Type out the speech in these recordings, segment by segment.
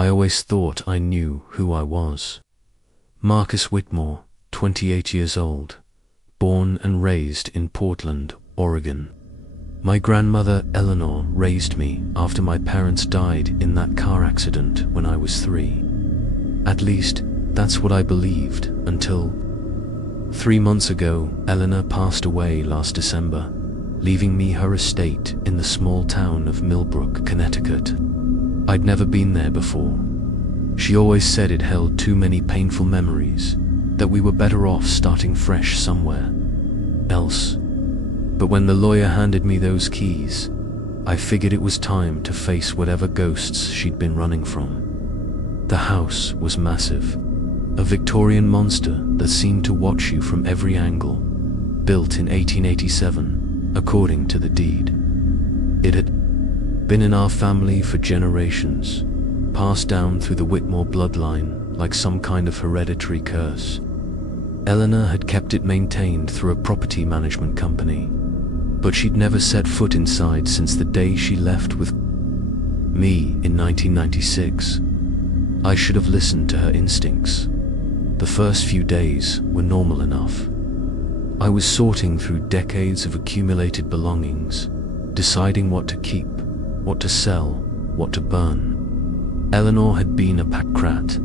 I always thought I knew who I was. Marcus Whitmore, 28 years old, born and raised in Portland, Oregon. My grandmother Eleanor raised me after my parents died in that car accident when I was 3. At least, that's what I believed until 3 months ago. Eleanor passed away last December, leaving me her estate in the small town of Millbrook, Connecticut. I'd never been there before. She always said it held too many painful memories, that we were better off starting fresh somewhere else. But when the lawyer handed me those keys, I figured it was time to face whatever ghosts she'd been running from. The house was massive, a Victorian monster that seemed to watch you from every angle, built in 1887, according to the deed. It had been in our family for generations, passed down through the Whitmore bloodline like some kind of hereditary curse. Eleanor had kept it maintained through a property management company, but she'd never set foot inside since the day she left with me in 1996. I should have listened to her instincts. The first few days were normal enough. I was sorting through decades of accumulated belongings, deciding what to keep, what to sell, what to burn. Eleanor had been a pack-rat,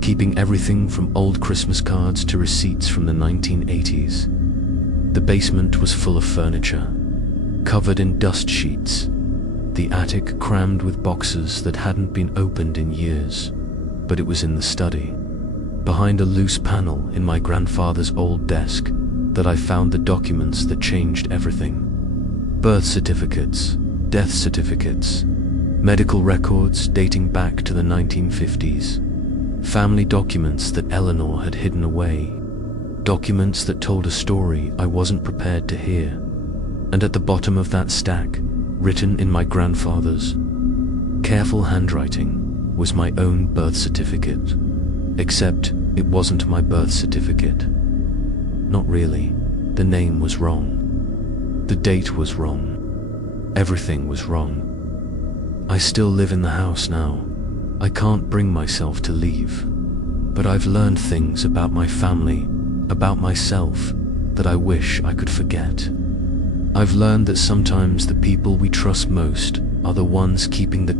keeping everything from old Christmas cards to receipts from the 1980s. The basement was full of furniture, covered in dust sheets. The attic crammed with boxes that hadn't been opened in years, but it was in the study, behind a loose panel in my grandfather's old desk, that I found the documents that changed everything. Birth certificates, death certificates, medical records dating back to the 1950s, family documents that Eleanor had hidden away, documents that told a story I wasn't prepared to hear. And at the bottom of that stack, written in my grandfather's careful handwriting, was my own birth certificate. Except it wasn't my birth certificate. Not really. The name was wrong. The date was wrong. Everything was wrong. I still live in the house now. I can't bring myself to leave. But I've learned things about my family, about myself, that I wish I could forget. I've learned that sometimes the people we trust most are the ones keeping the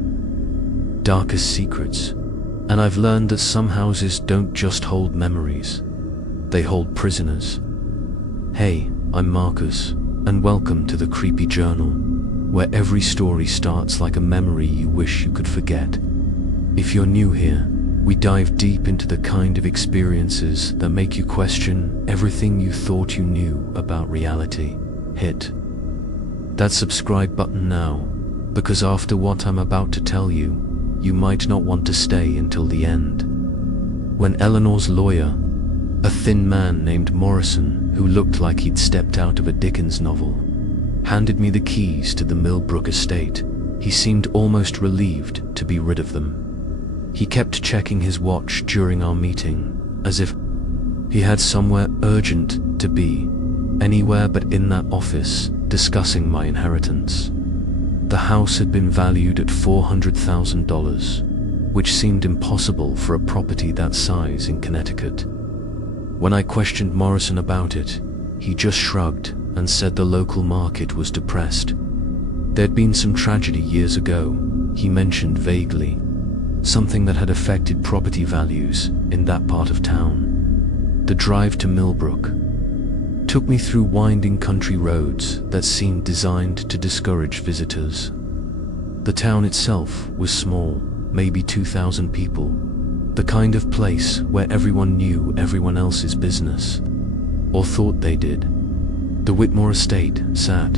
darkest secrets. And I've learned that some houses don't just hold memories, they hold prisoners. Hey, I'm Marcus, and welcome to the Creepy Journal, where every story starts like a memory you wish you could forget. If you're new here, we dive deep into the kind of experiences that make you question everything you thought you knew about reality. Hit that subscribe button now, because after what I'm about to tell you, you might not want to stay until the end. When Eleanor's lawyer, a thin man named Morrison who looked like he'd stepped out of a Dickens novel, handed me the keys to the Millbrook estate, he seemed almost relieved to be rid of them. He kept checking his watch during our meeting, as if he had somewhere urgent to be, anywhere but in that office, discussing my inheritance. The house had been valued at $400,000, which seemed impossible for a property that size in Connecticut. When I questioned Morrison about it, he just shrugged and said the local market was depressed. There'd been some tragedy years ago, he mentioned vaguely, something that had affected property values in that part of town. The drive to Millbrook took me through winding country roads that seemed designed to discourage visitors. The town itself was small, maybe 2,000 people, the kind of place where everyone knew everyone else's business, or thought they did. The Whitmore estate sat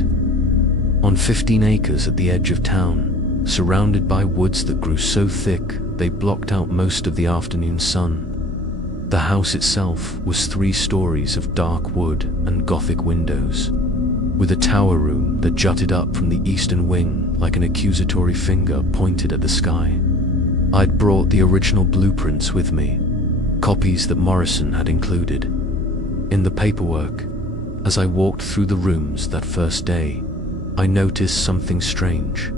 on 15 acres at the edge of town, surrounded by woods that grew so thick they blocked out most of the afternoon sun. The house itself was 3 stories of dark wood and Gothic windows, with a tower room that jutted up from the eastern wing like an accusatory finger pointed at the sky. I'd brought the original blueprints with me, copies that Morrison had included. In the paperwork, as I walked through the rooms that first day, I noticed something strange.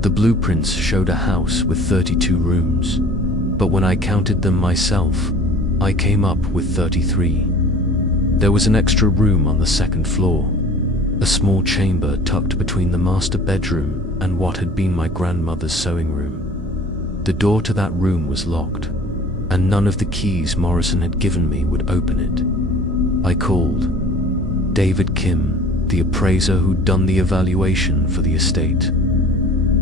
The blueprints showed a house with 32 rooms, but when I counted them myself, I came up with 33. There was an extra room on the second floor, a small chamber tucked between the master bedroom and what had been my grandmother's sewing room. The door to that room was locked, and none of the keys Morrison had given me would open it. I called David Kim, the appraiser who'd done the evaluation for the estate.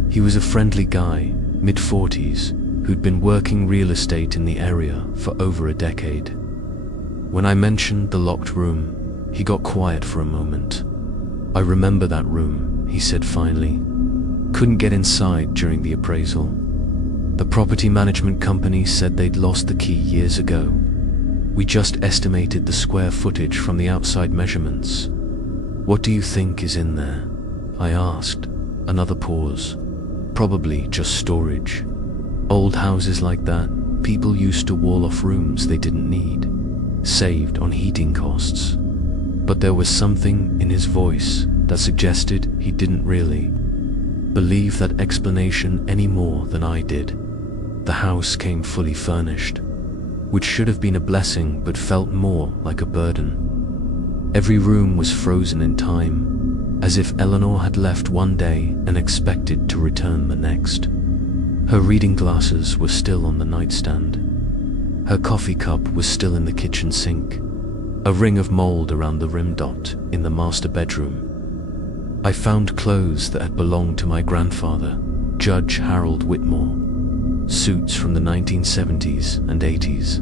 He was a friendly guy, mid-40s, who'd been working real estate in the area for over a decade. When I mentioned the locked room, he got quiet for a moment. "I remember that room," he said finally. "Couldn't get inside during the appraisal. The property management company said they'd lost the key years ago. We just estimated the square footage from the outside measurements." "What do you think is in there?" I asked. Another pause. "Probably just storage. Old houses like that, people used to wall off rooms they didn't need. Saved on heating costs." But there was something in his voice that suggested he didn't really believe that explanation any more than I did. The house came fully furnished, which should have been a blessing but felt more like a burden. Every room was frozen in time, as if Eleanor had left one day and expected to return the next. Her reading glasses were still on the nightstand. Her coffee cup was still in the kitchen sink, a ring of mold around the rim dot in the master bedroom. I found clothes that had belonged to my grandfather, Judge Harold Whitmore, suits from the 1970s and 80s,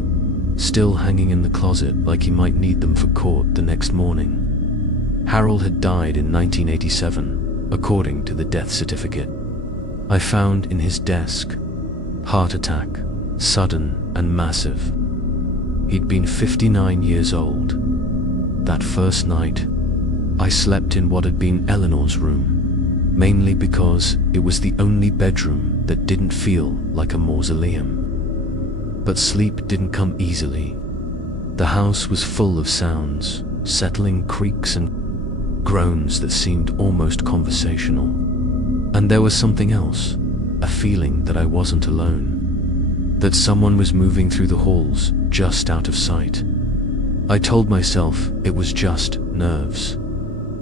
still hanging in the closet like he might need them for court the next morning. Harold had died in 1987, according to the death certificate. I found in his desk, heart attack, sudden and massive. He'd been 59 years old. That first night, I slept in what had been Eleanor's room, mainly because it was the only bedroom that didn't feel like a mausoleum. But sleep didn't come easily. The house was full of sounds, settling creaks and groans that seemed almost conversational. And there was something else, a feeling that I wasn't alone, that someone was moving through the halls just out of sight. I told myself it was just nerves.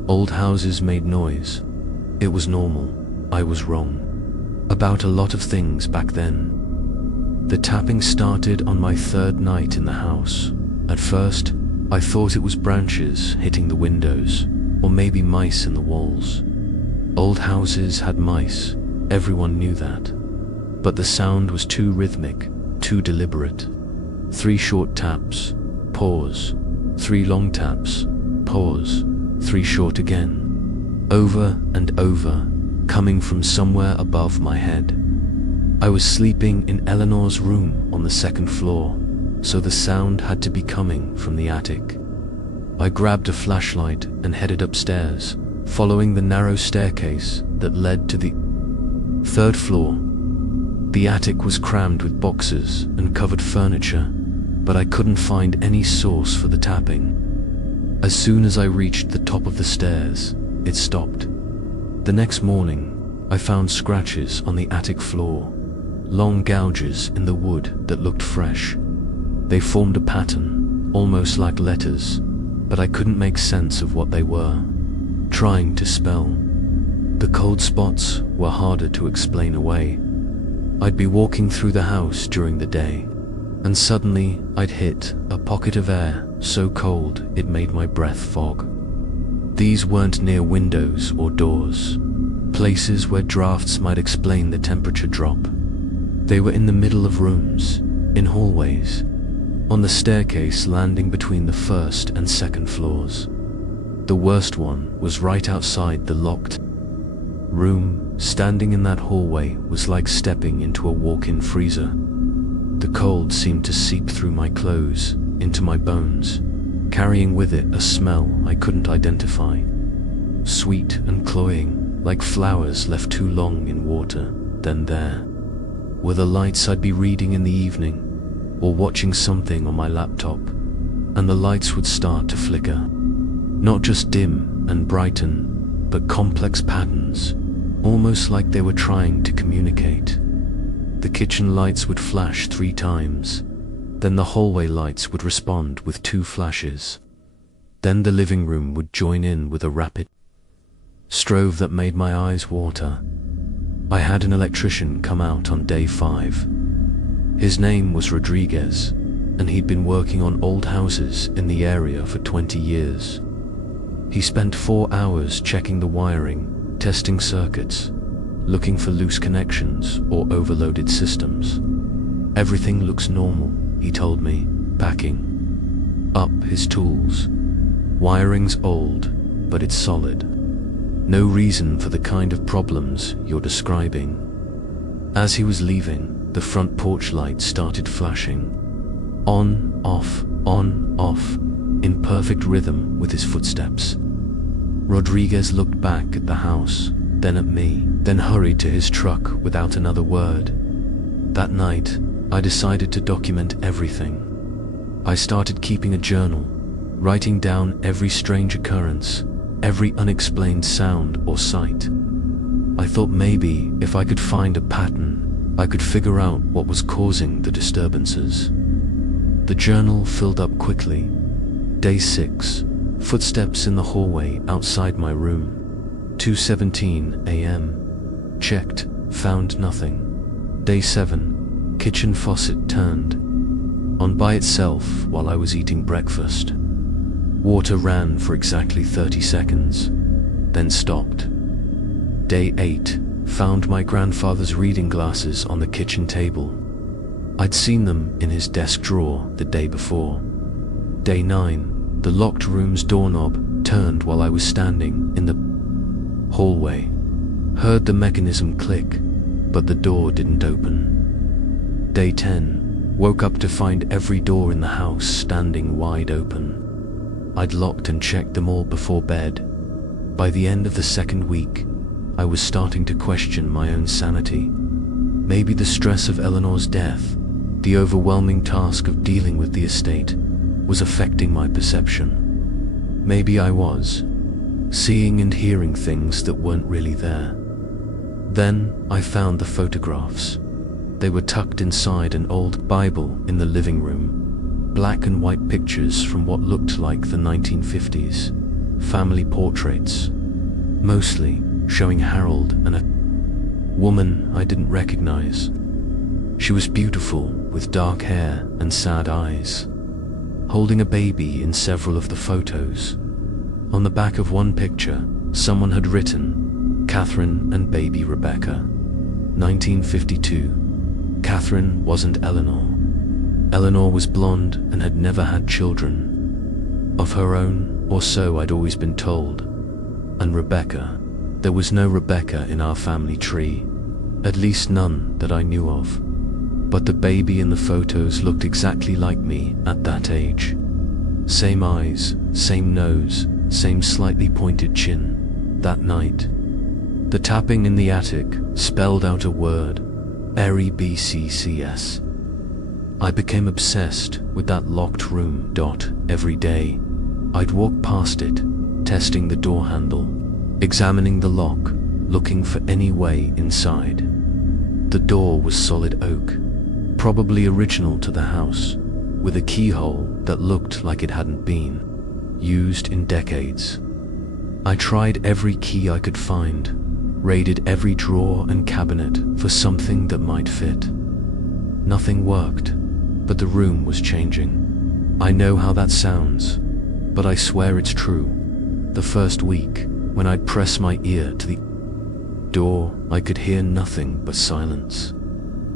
Old houses made noise. It was normal. I was wrong about a lot of things back then. The tapping started on my third night in the house. At first, I thought it was branches hitting the windows, or maybe mice in the walls. Old houses had mice, everyone knew that. But the sound was too rhythmic, too deliberate. 3 short taps, pause. 3 long taps, pause. 3 short again. Over and over, coming from somewhere above my head. I was sleeping in Eleanor's room on the second floor, so the sound had to be coming from the attic. I grabbed a flashlight and headed upstairs, following the narrow staircase that led to the 3rd floor. The attic was crammed with boxes and covered furniture, but I couldn't find any source for the tapping. As soon as I reached the top of the stairs, it stopped. The next morning, I found scratches on the attic floor, long gouges in the wood that looked fresh. They formed a pattern, almost like letters, but I couldn't make sense of what they were. Trying to spell. The cold spots were harder to explain away. I'd be walking through the house during the day, and suddenly I'd hit a pocket of air so cold it made my breath fog. These weren't near windows or doors, places where drafts might explain the temperature drop. They were in the middle of rooms, in hallways, on the staircase landing between the 1st and 2nd floors. The worst one was right outside the locked room. Standing in that hallway was like stepping into a walk-in freezer. The cold seemed to seep through my clothes, into my bones, carrying with it a smell I couldn't identify. Sweet and cloying, like flowers left too long in water. Then there were the lights I'd be reading in the evening, or watching something on my laptop, and the lights would start to flicker. Not just dim and brighten, but complex patterns, almost like they were trying to communicate. The kitchen lights would flash 3 times, then the hallway lights would respond with 2 flashes. Then the living room would join in with a rapid strove that made my eyes water. I had an electrician come out on day 5. His name was Rodriguez, and he'd been working on old houses in the area for 20 years. He spent 4 hours checking the wiring, testing circuits, looking for loose connections or overloaded systems. "Everything looks normal," he told me, packing up his tools. "Wiring's old, but it's solid. No reason for the kind of problems you're describing." As he was leaving, the front porch light started flashing. On, off, in perfect rhythm with his footsteps. Rodriguez looked back at the house, then at me, then hurried to his truck without another word. That night, I decided to document everything. I started keeping a journal, writing down every strange occurrence, every unexplained sound or sight. I thought maybe if I could find a pattern, I could figure out what was causing the disturbances. The journal filled up quickly. Day 6, footsteps in the hallway outside my room. 2:17 a.m. Checked, found nothing. Day 7, kitchen faucet turned on by itself while I was eating breakfast. Water ran for exactly 30 seconds, then stopped. Day 8, found my grandfather's reading glasses on the kitchen table. I'd seen them in his desk drawer the day before. Day 9, the locked room's doorknob turned while I was standing in the hallway. Heard the mechanism click, but the door didn't open. Day 10, woke up to find every door in the house standing wide open. I'd locked and checked them all before bed. By the end of the 2nd week, I was starting to question my own sanity. Maybe the stress of Eleanor's death, the overwhelming task of dealing with the estate, was affecting my perception. Maybe I was seeing and hearing things that weren't really there. Then I found the photographs. They were tucked inside an old Bible in the living room. Black and white pictures from what looked like the 1950s. Family portraits, mostly showing Harold and a woman I didn't recognize. She was beautiful with dark hair and sad eyes, holding a baby in several of the photos. On the back of one picture, someone had written, "Catherine and baby Rebecca, 1952. Catherine wasn't Eleanor. Eleanor was blonde and had never had children of her own, or so I'd always been told. And Rebecca, there was no Rebecca in our family tree, at least none that I knew of. But the baby in the photos looked exactly like me at that age. Same eyes, same nose, same slightly pointed chin. That night, the tapping in the attic spelled out a word, REBCCS. I became obsessed with that locked room. Every day, I'd walk past it, testing the door handle, examining the lock, looking for any way inside. The door was solid oak, probably original to the house, with a keyhole that looked like it hadn't been used in decades. I tried every key I could find, raided every drawer and cabinet for something that might fit. Nothing worked, but the room was changing. I know how that sounds, but I swear it's true. The first week, when I'd press my ear to the door, I could hear nothing but silence.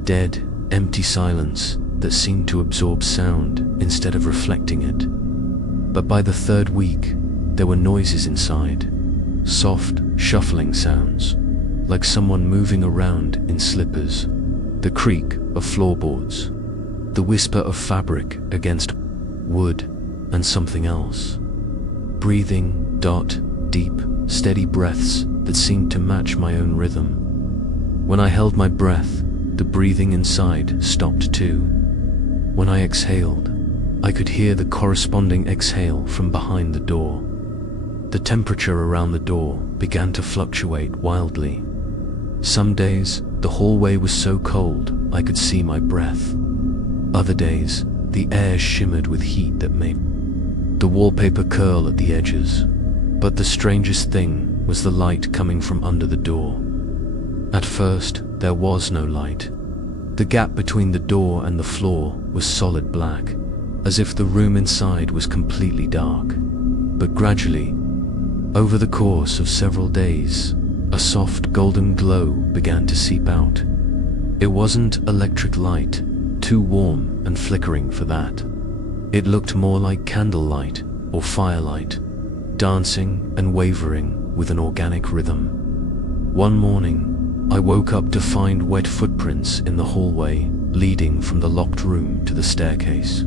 Dead, empty silence that seemed to absorb sound instead of reflecting it. But by the 3rd week, there were noises inside. Soft, shuffling sounds, like someone moving around in slippers. The creak of floorboards. The whisper of fabric against wood, and something else. Breathing, deep, steady breaths that seemed to match my own rhythm. When I held my breath, the breathing inside stopped too. When I exhaled, I could hear the corresponding exhale from behind the door. The temperature around the door began to fluctuate wildly. Some days, the hallway was so cold I could see my breath. Other days, the air shimmered with heat that made the wallpaper curl at the edges. But the strangest thing was the light coming from under the door. At first, there was no light. The gap between the door and the floor was solid black, as if the room inside was completely dark. But gradually, over the course of several days, a soft golden glow began to seep out. It wasn't electric light, too warm and flickering for that. It looked more like candlelight or firelight, dancing and wavering with an organic rhythm. One morning, I woke up to find wet footprints in the hallway leading from the locked room to the staircase.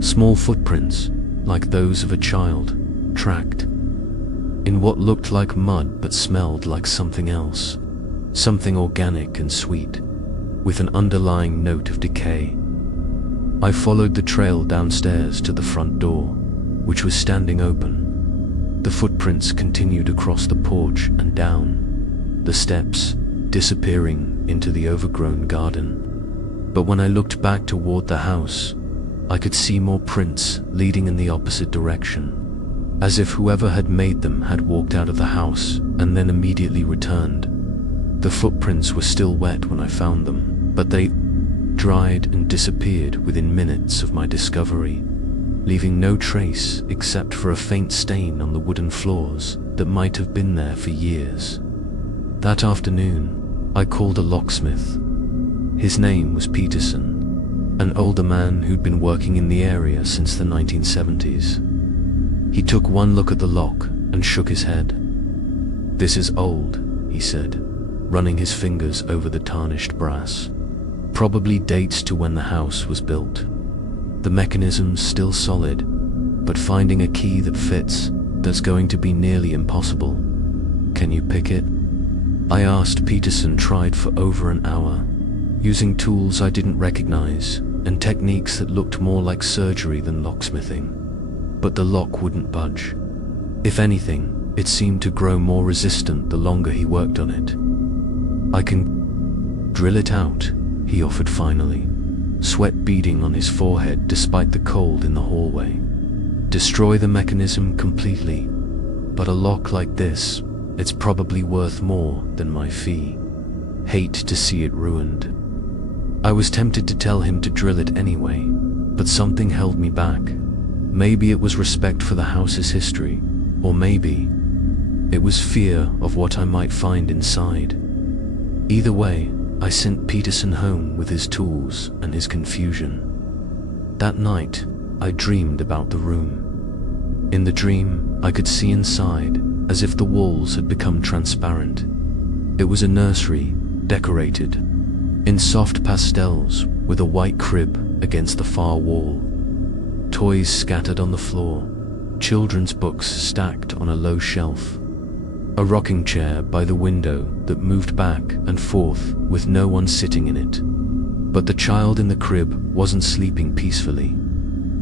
Small footprints, like those of a child, tracked in what looked like mud but smelled like something else, something organic and sweet, with an underlying note of decay. I followed the trail downstairs to the front door, which was standing open. The footprints continued across the porch and down the steps, disappearing into the overgrown garden. But when I looked back toward the house, I could see more prints leading in the opposite direction, as if whoever had made them had walked out of the house and then immediately returned. The footprints were still wet when I found them, but they dried and disappeared within minutes of my discovery, leaving no trace except for a faint stain on the wooden floors that might have been there for years. That afternoon, I called a locksmith. His name was Peterson, an older man who'd been working in the area since the 1970s. He took one look at the lock and shook his head. "This is old," he said, running his fingers over the tarnished brass. "Probably dates to when the house was built. The mechanism's still solid, but finding a key that fits, that's going to be nearly impossible. Can you pick it?" I asked. Peterson tried for over an hour, using tools I didn't recognize and techniques that looked more like surgery than locksmithing. But the lock wouldn't budge. If anything, it seemed to grow more resistant the longer he worked on it. "I can drill it out," he offered finally, sweat beading on his forehead despite the cold in the hallway. "Destroy the mechanism completely, but a lock like this, it's probably worth more than my fee. Hate to see it ruined." I was tempted to tell him to drill it anyway, but something held me back. Maybe it was respect for the house's history, or maybe it was fear of what I might find inside. Either way, I sent Peterson home with his tools and his confusion. That night, I dreamed about the room. In the dream, I could see inside, as if the walls had become transparent. It was a nursery, decorated in soft pastels, with a white crib against the far wall. Toys scattered on the floor, children's books stacked on a low shelf. A rocking chair by the window that moved back and forth with no one sitting in it. But the child in the crib wasn't sleeping peacefully.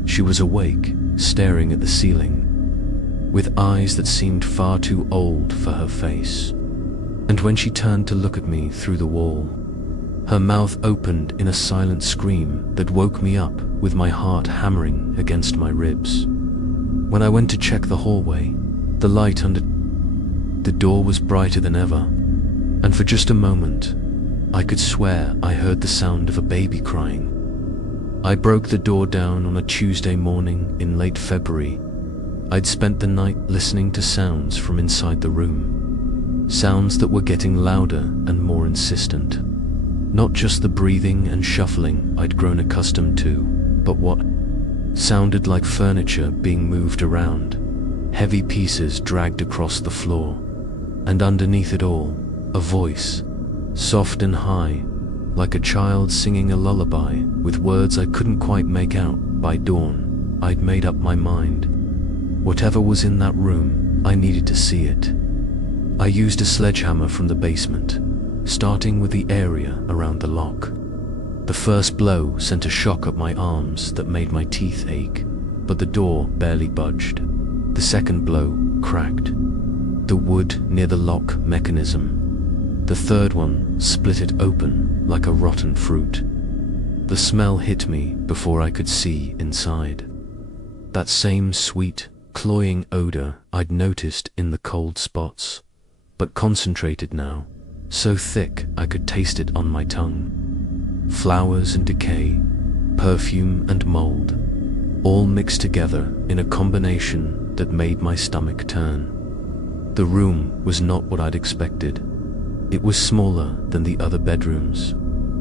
She was awake, staring at the ceiling, with eyes that seemed far too old for her face. And when she turned to look at me through the wall, her mouth opened in a silent scream that woke me up with my heart hammering against my ribs. When I went to check the hallway, the light under the door was brighter than ever, and for just a moment, I could swear I heard the sound of a baby crying. I broke the door down on a Tuesday morning in late February. I'd spent the night listening to sounds from inside the room. Sounds that were getting louder and more insistent. Not just the breathing and shuffling I'd grown accustomed to, but what sounded like furniture being moved around, heavy pieces dragged across the floor, and underneath it all, a voice, soft and high, like a child singing a lullaby with words I couldn't quite make out. By dawn, I'd made up my mind. Whatever was in that room, I needed to see it. I used a sledgehammer from the basement, starting with the area around the lock. The first blow sent a shock up my arms that made my teeth ache, but the door barely budged. The second blow cracked the wood near the lock mechanism. The third one split it open like a rotten fruit. The smell hit me before I could see inside. That same sweet, cloying odor I'd noticed in the cold spots, but concentrated now, so thick I could taste it on my tongue. Flowers and decay, perfume and mold, all mixed together in a combination that made my stomach turn. The room was not what I'd expected. It was smaller than the other bedrooms,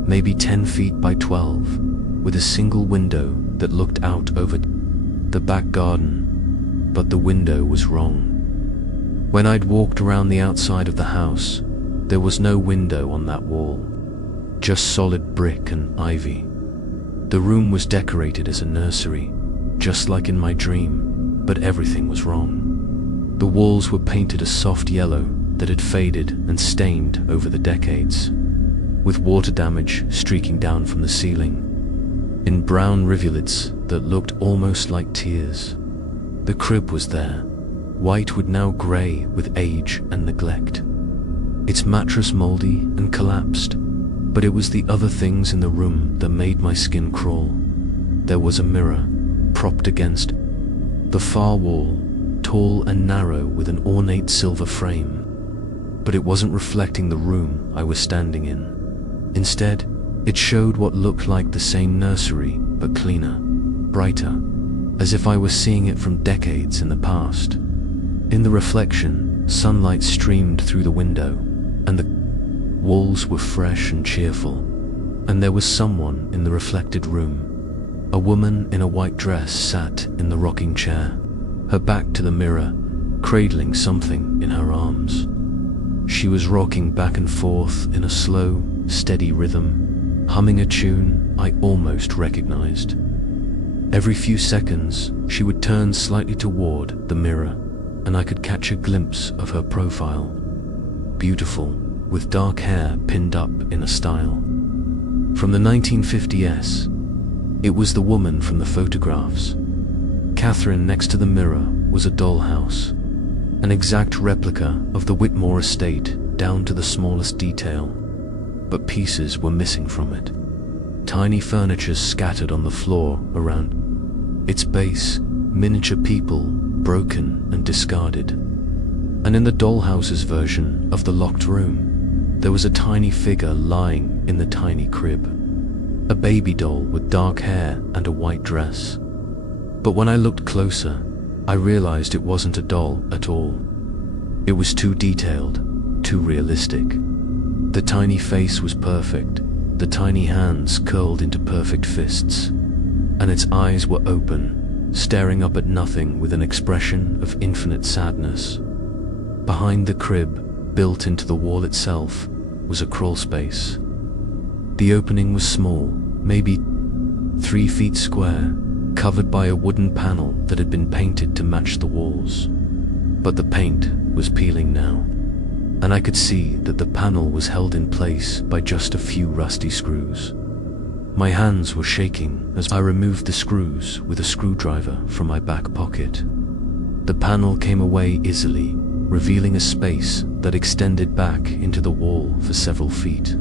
maybe 10 feet by 12, with a single window that looked out over the back garden, but the window was wrong. When I'd walked around the outside of the house, there was no window on that wall, just solid brick and ivy. The room was decorated as a nursery, just like in my dream, but everything was wrong. The walls were painted a soft yellow that had faded and stained over the decades, with water damage streaking down from the ceiling, in brown rivulets that looked almost like tears. The crib was there, white with now grey with age and neglect. Its mattress mouldy and collapsed, but it was the other things in the room that made my skin crawl. There was a mirror, propped against the far wall, tall and narrow with an ornate silver frame, but it wasn't reflecting the room I was standing in. Instead, it showed what looked like the same nursery, but cleaner, brighter, as if I was seeing it from decades in the past. In the reflection, sunlight streamed through the window, and the walls were fresh and cheerful, and there was someone in the reflected room. A woman in a white dress sat in the rocking chair, her back to the mirror, cradling something in her arms. She was rocking back and forth in a slow, steady rhythm, humming a tune I almost recognized. Every few seconds, she would turn slightly toward the mirror, and I could catch a glimpse of her profile. Beautiful, with dark hair pinned up in a style. From the 1950s, it was the woman from the photographs. Catherine next to the mirror was a dollhouse, an exact replica of the Whitmore estate down to the smallest detail, but pieces were missing from it. Tiny furniture scattered on the floor around its base, miniature people broken and discarded. And in the dollhouse's version of the locked room, there was a tiny figure lying in the tiny crib. A baby doll with dark hair and a white dress. But when I looked closer, I realized it wasn't a doll at all. It was too detailed, too realistic. The tiny face was perfect, the tiny hands curled into perfect fists, and its eyes were open, staring up at nothing with an expression of infinite sadness. Behind the crib, built into the wall itself, was a crawl space. The opening was small, maybe 3 feet square, covered by a wooden panel that had been painted to match the walls. But the paint was peeling now, and I could see that the panel was held in place by just a few rusty screws. My hands were shaking as I removed the screws with a screwdriver from my back pocket. The panel came away easily, revealing a space that extended back into the wall for several feet.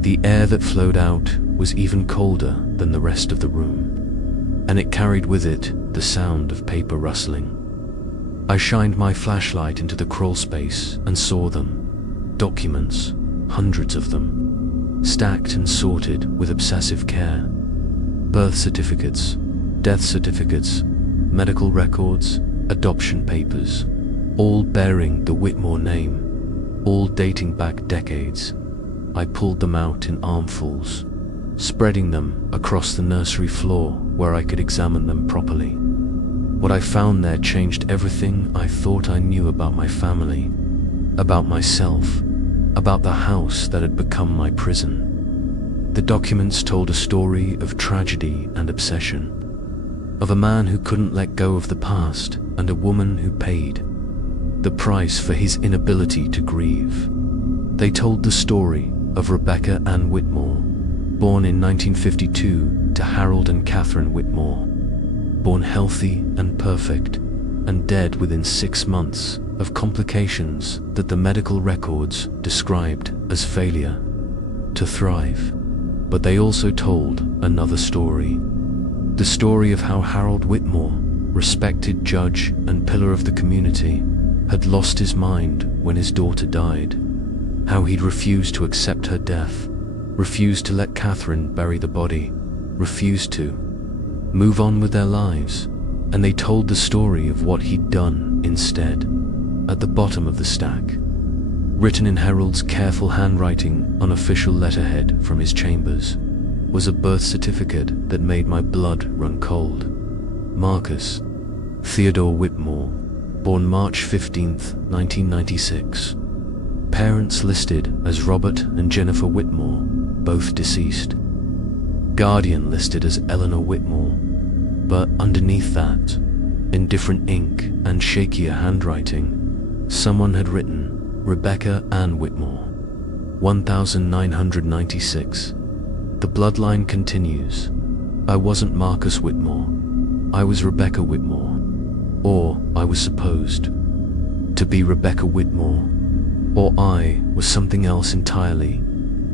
The air that flowed out was even colder than the rest of the room, and it carried with it the sound of paper rustling. I shined my flashlight into the crawl space and saw them. Documents, hundreds of them, stacked and sorted with obsessive care. Birth certificates, death certificates, medical records, adoption papers, all bearing the Whitmore name, all dating back decades. I pulled them out in armfuls, spreading them across the nursery floor where I could examine them properly. What I found there changed everything I thought I knew about my family, about myself, about the house that had become my prison. The documents told a story of tragedy and obsession, of a man who couldn't let go of the past and a woman who paid the price for his inability to grieve. They told the story of Rebecca Anne Whitmore, born in 1952 to Harold and Catherine Whitmore, born healthy and perfect, and dead within 6 months of complications that the medical records described as failure to thrive. But they also told another story. The story of how Harold Whitmore, respected judge and pillar of the community, had lost his mind when his daughter died. How he'd refused to accept her death, refused to let Catherine bury the body, refused to move on with their lives. And they told the story of what he'd done instead. At the bottom of the stack, written in Harold's careful handwriting on official letterhead from his chambers, was a birth certificate that made my blood run cold. Marcus Theodore Whitmore, born March 15th, 1996. Parents listed as Robert and Jennifer Whitmore, both deceased. Guardian listed as Eleanor Whitmore, but underneath that, in different ink and shakier handwriting, someone had written Rebecca Anne Whitmore, 1996. The bloodline continues. I wasn't Marcus Whitmore. I was Rebecca Whitmore. Or I was supposed to be Rebecca Whitmore. Or I was something else entirely.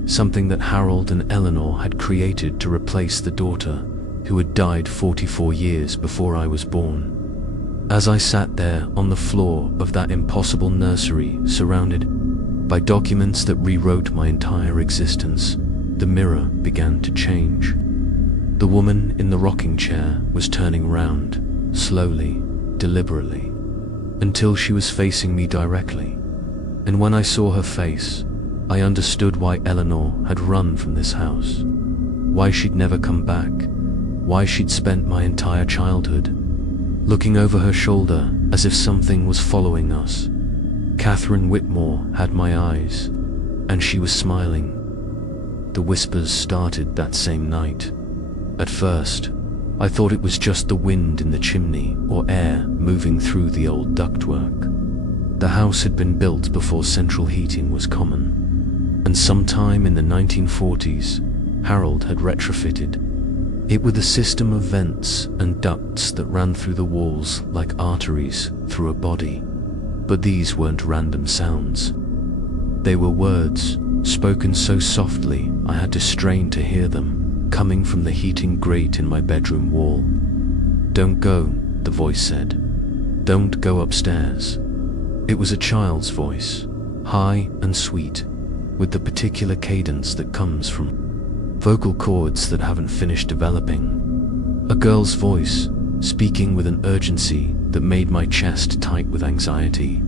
Something that Harold and Eleanor had created to replace the daughter who had died 44 years before I was born. As I sat there on the floor of that impossible nursery, surrounded by documents that rewrote my entire existence, the mirror began to change. The woman in the rocking chair was turning round, slowly, deliberately, until she was facing me directly. And when I saw her face, I understood why Eleanor had run from this house, why she'd never come back, why she'd spent my entire childhood looking over her shoulder as if something was following us. Catherine Whitmore had my eyes, and she was smiling. The whispers started that same night. At first, I thought it was just the wind in the chimney or air moving through the old ductwork. The house had been built before central heating was common, and sometime in the 1940s, Harold had retrofitted it with a system of vents and ducts that ran through the walls like arteries through a body. But these weren't random sounds. They were words, spoken so softly I had to strain to hear them, coming from the heating grate in my bedroom wall. "Don't go," the voice said. "Don't go upstairs." It was a child's voice, high and sweet, with the particular cadence that comes from vocal cords that haven't finished developing. A girl's voice, speaking with an urgency that made my chest tight with anxiety.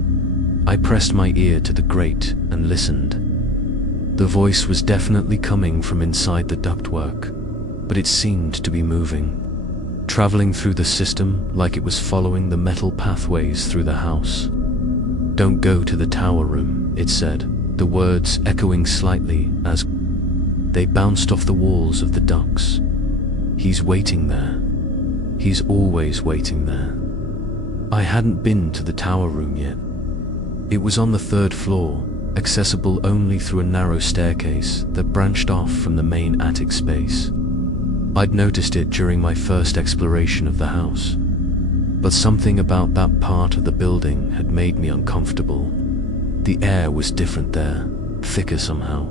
I pressed my ear to the grate and listened. The voice was definitely coming from inside the ductwork, but it seemed to be moving, traveling through the system like it was following the metal pathways through the house. "Don't go to the tower room," it said, the words echoing slightly as they bounced off the walls of the ducts. "He's waiting there. He's always waiting there." I hadn't been to the tower room yet. It was on the 3rd floor, accessible only through a narrow staircase that branched off from the main attic space. I'd noticed it during my first exploration of the house, but something about that part of the building had made me uncomfortable. The air was different there, thicker somehow,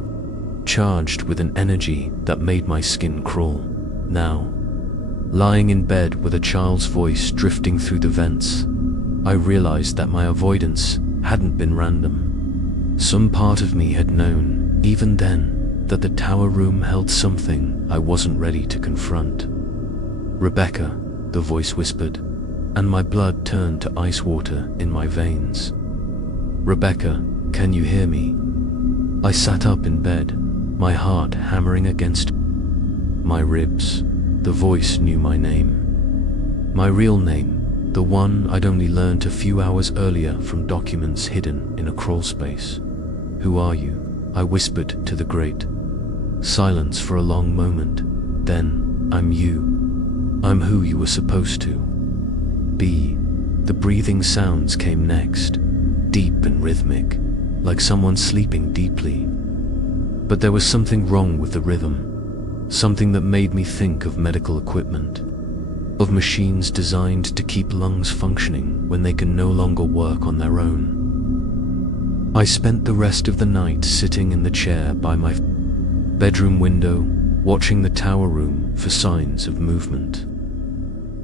charged with an energy that made my skin crawl. Now, lying in bed with a child's voice drifting through the vents, I realized that my avoidance hadn't been random. Some part of me had known, even then, that the tower room held something I wasn't ready to confront. "Rebecca," the voice whispered, and my blood turned to ice water in my veins. "Rebecca, can you hear me?" I sat up in bed, my heart hammering against my ribs. The voice knew my name. My real name, the one I'd only learned a few hours earlier from documents hidden in a crawl space. "Who are you?" I whispered to the grate. Silence for a long moment. Then, "I'm you. I'm who you were supposed to be." The breathing sounds came next, deep and rhythmic, like someone sleeping deeply. But there was something wrong with the rhythm, something that made me think of medical equipment. of machines designed to keep lungs functioning when they can no longer work on their own. I spent the rest of the night sitting in the chair by my bedroom window, watching the tower room for signs of movement.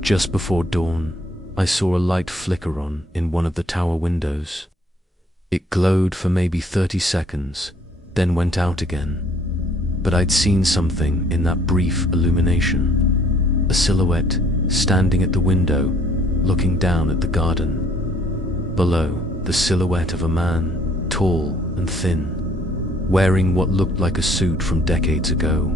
Just before dawn, I saw a light flicker on in one of the tower windows. It glowed for maybe 30 seconds, then went out again. But I'd seen something in that brief illumination. A silhouette standing at the window, looking down at the garden. Below, the silhouette of a man, tall and thin, wearing what looked like a suit from decades ago.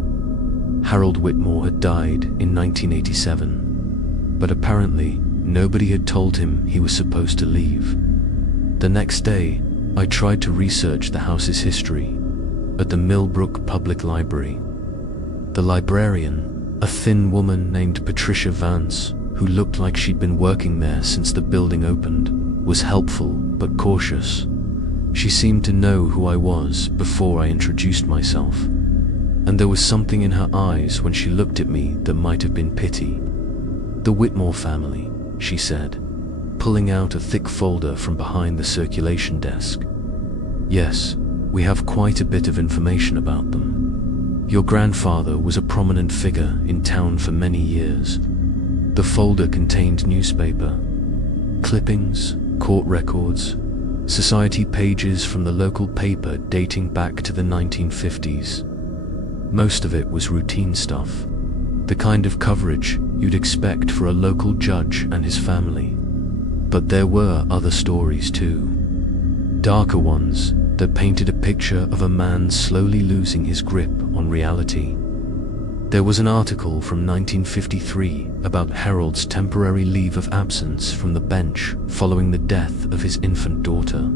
Harold Whitmore had died in 1987, but apparently nobody had told him he was supposed to leave. The next day, I tried to research the house's history at the Millbrook Public Library. The librarian, a thin woman named Patricia Vance, who looked like she'd been working there since the building opened, was helpful but cautious. She seemed to know who I was before I introduced myself, and there was something in her eyes when she looked at me that might have been pity. "The Whitmore family," she said, pulling out a thick folder from behind the circulation desk. "Yes, we have quite a bit of information about them. Your grandfather was a prominent figure in town for many years." The folder contained newspaper clippings, court records, society pages from the local paper dating back to the 1950s. Most of it was routine stuff, the kind of coverage you'd expect for a local judge and his family. But there were other stories too, darker ones that painted a picture of a man slowly losing his grip on reality. There was an article from 1953 about Harold's temporary leave of absence from the bench following the death of his infant daughter.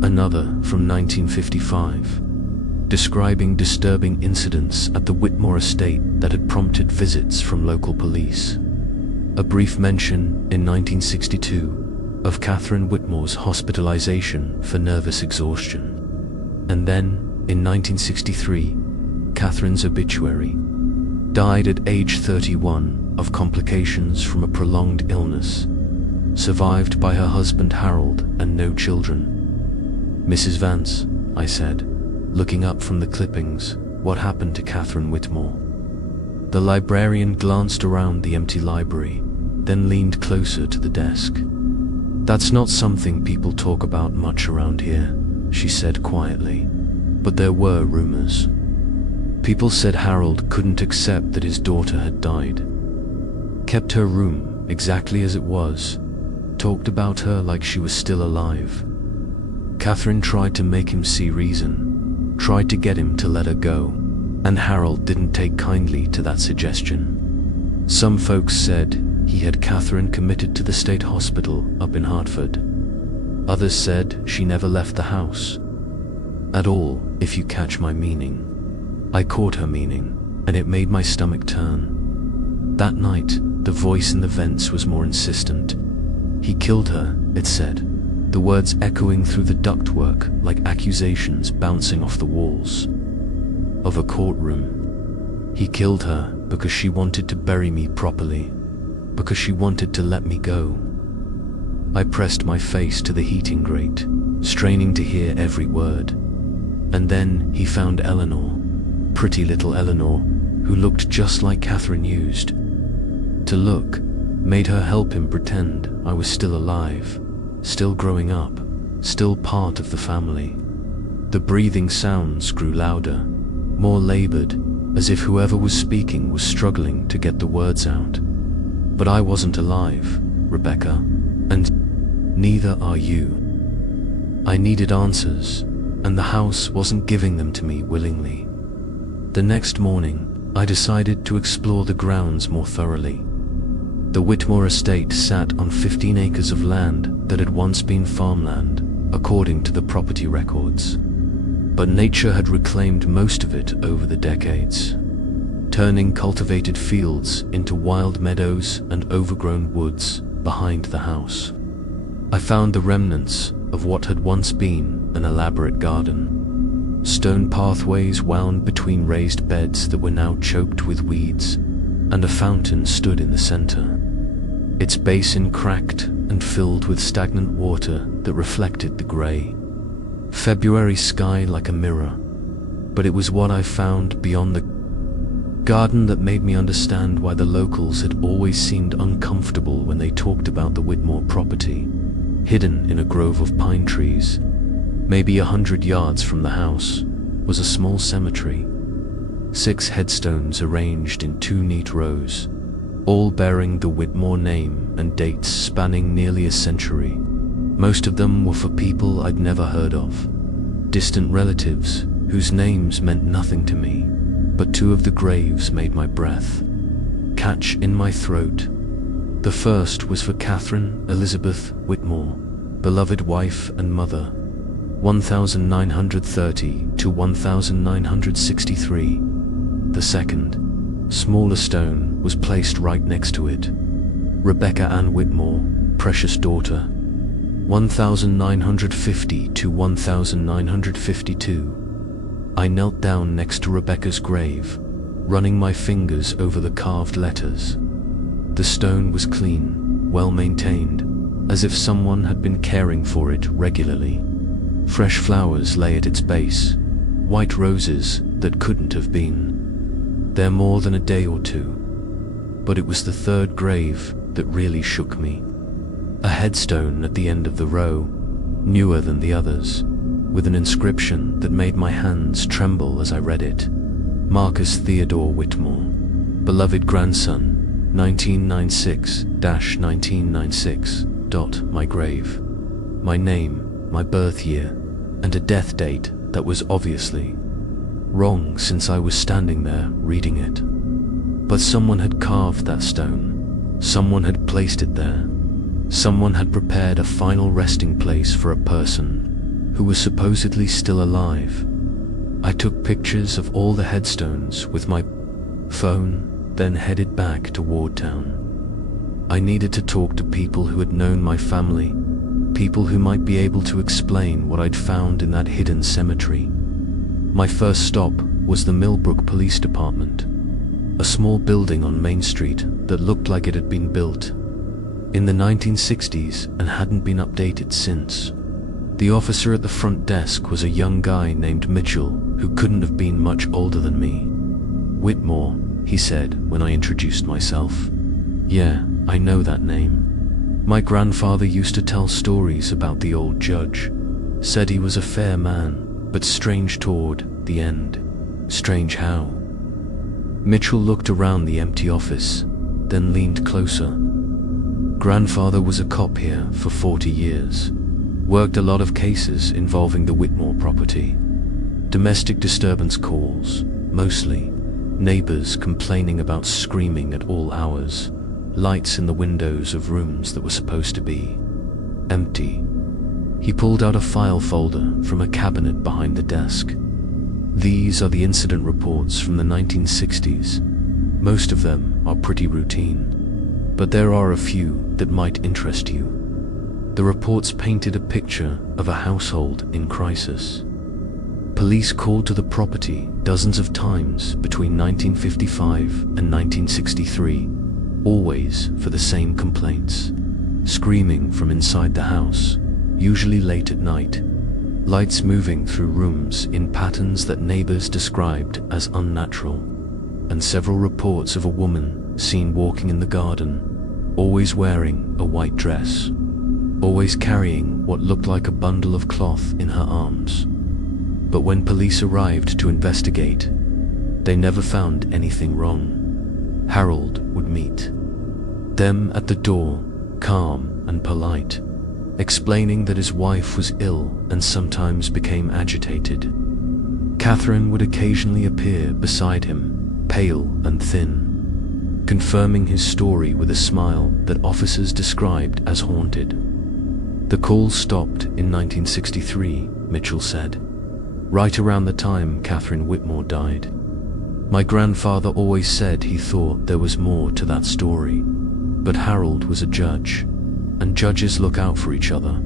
Another from 1955, describing disturbing incidents at the Whitmore estate that had prompted visits from local police. A brief mention in 1962 of Catherine Whitmore's hospitalization for nervous exhaustion. And then, in 1963, Catherine's obituary: died at age 31 of complications from a prolonged illness, survived by her husband Harold and no children. "Mrs. Vance," I said, looking up from the clippings, "what happened to Catherine Whitmore?" The librarian glanced around the empty library, then leaned closer to the desk. "That's not something people talk about much around here," she said quietly, "but there were rumors. People said Harold couldn't accept that his daughter had died. Kept her room exactly as it was, talked about her like she was still alive. Catherine tried to make him see reason, tried to get him to let her go, and Harold didn't take kindly to that suggestion. Some folks said he had Catherine committed to the state hospital up in Hartford. Others said she never left the house at all, if you catch my meaning." I caught her meaning, and it made my stomach turn. That night, the voice in the vents was more insistent. "He killed her," it said, the words echoing through the ductwork like accusations bouncing off the walls of a courtroom. "He killed her because she wanted to bury me properly, because she wanted to let me go." I pressed my face to the heating grate, straining to hear every word. And then he found Eleanor, pretty little Eleanor, who looked just like Catherine used to look, made her help him pretend I was still alive, still growing up, still part of the family. The breathing sounds grew louder, more labored, as if whoever was speaking was struggling to get the words out. "But I wasn't alive, Rebecca, and neither are you." I needed answers, and the house wasn't giving them to me willingly. The next morning, I decided to explore the grounds more thoroughly. The Whitmore estate sat on 15 acres of land that had once been farmland, according to the property records. But nature had reclaimed most of it over the decades, turning cultivated fields into wild meadows and overgrown woods behind the house. I found the remnants of what had once been an elaborate garden. Stone pathways wound between raised beds that were now choked with weeds, and a fountain stood in the center. its basin cracked and filled with stagnant water that reflected the grey February sky like a mirror. But it was what I found beyond the garden that made me understand why the locals had always seemed uncomfortable when they talked about the Whitmore property. Hidden in a grove of pine trees, maybe 100 yards from the house, was a small cemetery. 6 headstones arranged in 2 neat rows, all bearing the Whitmore name and dates spanning nearly a century. Most of them were for people I'd never heard of, distant relatives whose names meant nothing to me, but 2 of the graves made my breath catch in my throat. The first was for Catherine Elizabeth Whitmore, beloved wife and mother, 1930 to 1963. The second, smaller stone was placed right next to it. Rebecca Anne Whitmore, precious daughter, 1950 to 1952. I knelt down next to Rebecca's grave, running my fingers over the carved letters. The stone was clean, well maintained, as if someone had been caring for it regularly. Fresh flowers lay at its base, white roses that couldn't have been there more than a day or 2. But it was the third grave that really shook me. A headstone at the end of the row, newer than the others, with an inscription that made my hands tremble as I read it. Marcus Theodore Whitmore, beloved grandson, 1996-1996. My grave, my name, my birth year, and a death date that was obviously wrong since I was standing there reading it. But someone had carved that stone. Someone had placed it there. Someone had prepared a final resting place for a person who was supposedly still alive. I took pictures of all the headstones with my phone, then headed back to Wardtown. I needed to talk to people who had known my family, people who might be able to explain what I'd found in that hidden cemetery. My first stop was the Millbrook Police Department, a small building on Main Street that looked like it had been built in the 1960s and hadn't been updated since. The officer at the front desk was a young guy named Mitchell who couldn't have been much older than me. "Whitmore," he said when I introduced myself. "Yeah, I know that name. My grandfather used to tell stories about the old judge. Said he was a fair man, but strange toward the end." "Strange how?" Mitchell looked around the empty office, then leaned closer. "Grandfather was a cop here for 40 years. Worked a lot of cases involving the Whitmore property. Domestic disturbance calls, mostly. Neighbors complaining about screaming at all hours. Lights in the windows of rooms that were supposed to be empty." He pulled out a file folder from a cabinet behind the desk. "These are the incident reports from the 1960s. Most of them are pretty routine, but there are a few that might interest you." The reports painted a picture of a household in crisis. Police called to the property dozens of times between 1955 and 1963, always for the same complaints. Screaming from inside the house, usually late at night. Lights moving through rooms in patterns that neighbors described as unnatural. And several reports of a woman seen walking in the garden, always wearing a white dress, always carrying what looked like a bundle of cloth in her arms. But when police arrived to investigate, they never found anything wrong. Harold would meet them at the door, calm and polite, explaining that his wife was ill and sometimes became agitated. Catherine would occasionally appear beside him, pale and thin, confirming his story with a smile that officers described as haunted. The calls stopped in 1963, Mitchell said, right around the time Catherine Whitmore died. My grandfather always said he thought there was more to that story, but Harold was a judge, and judges look out for each other.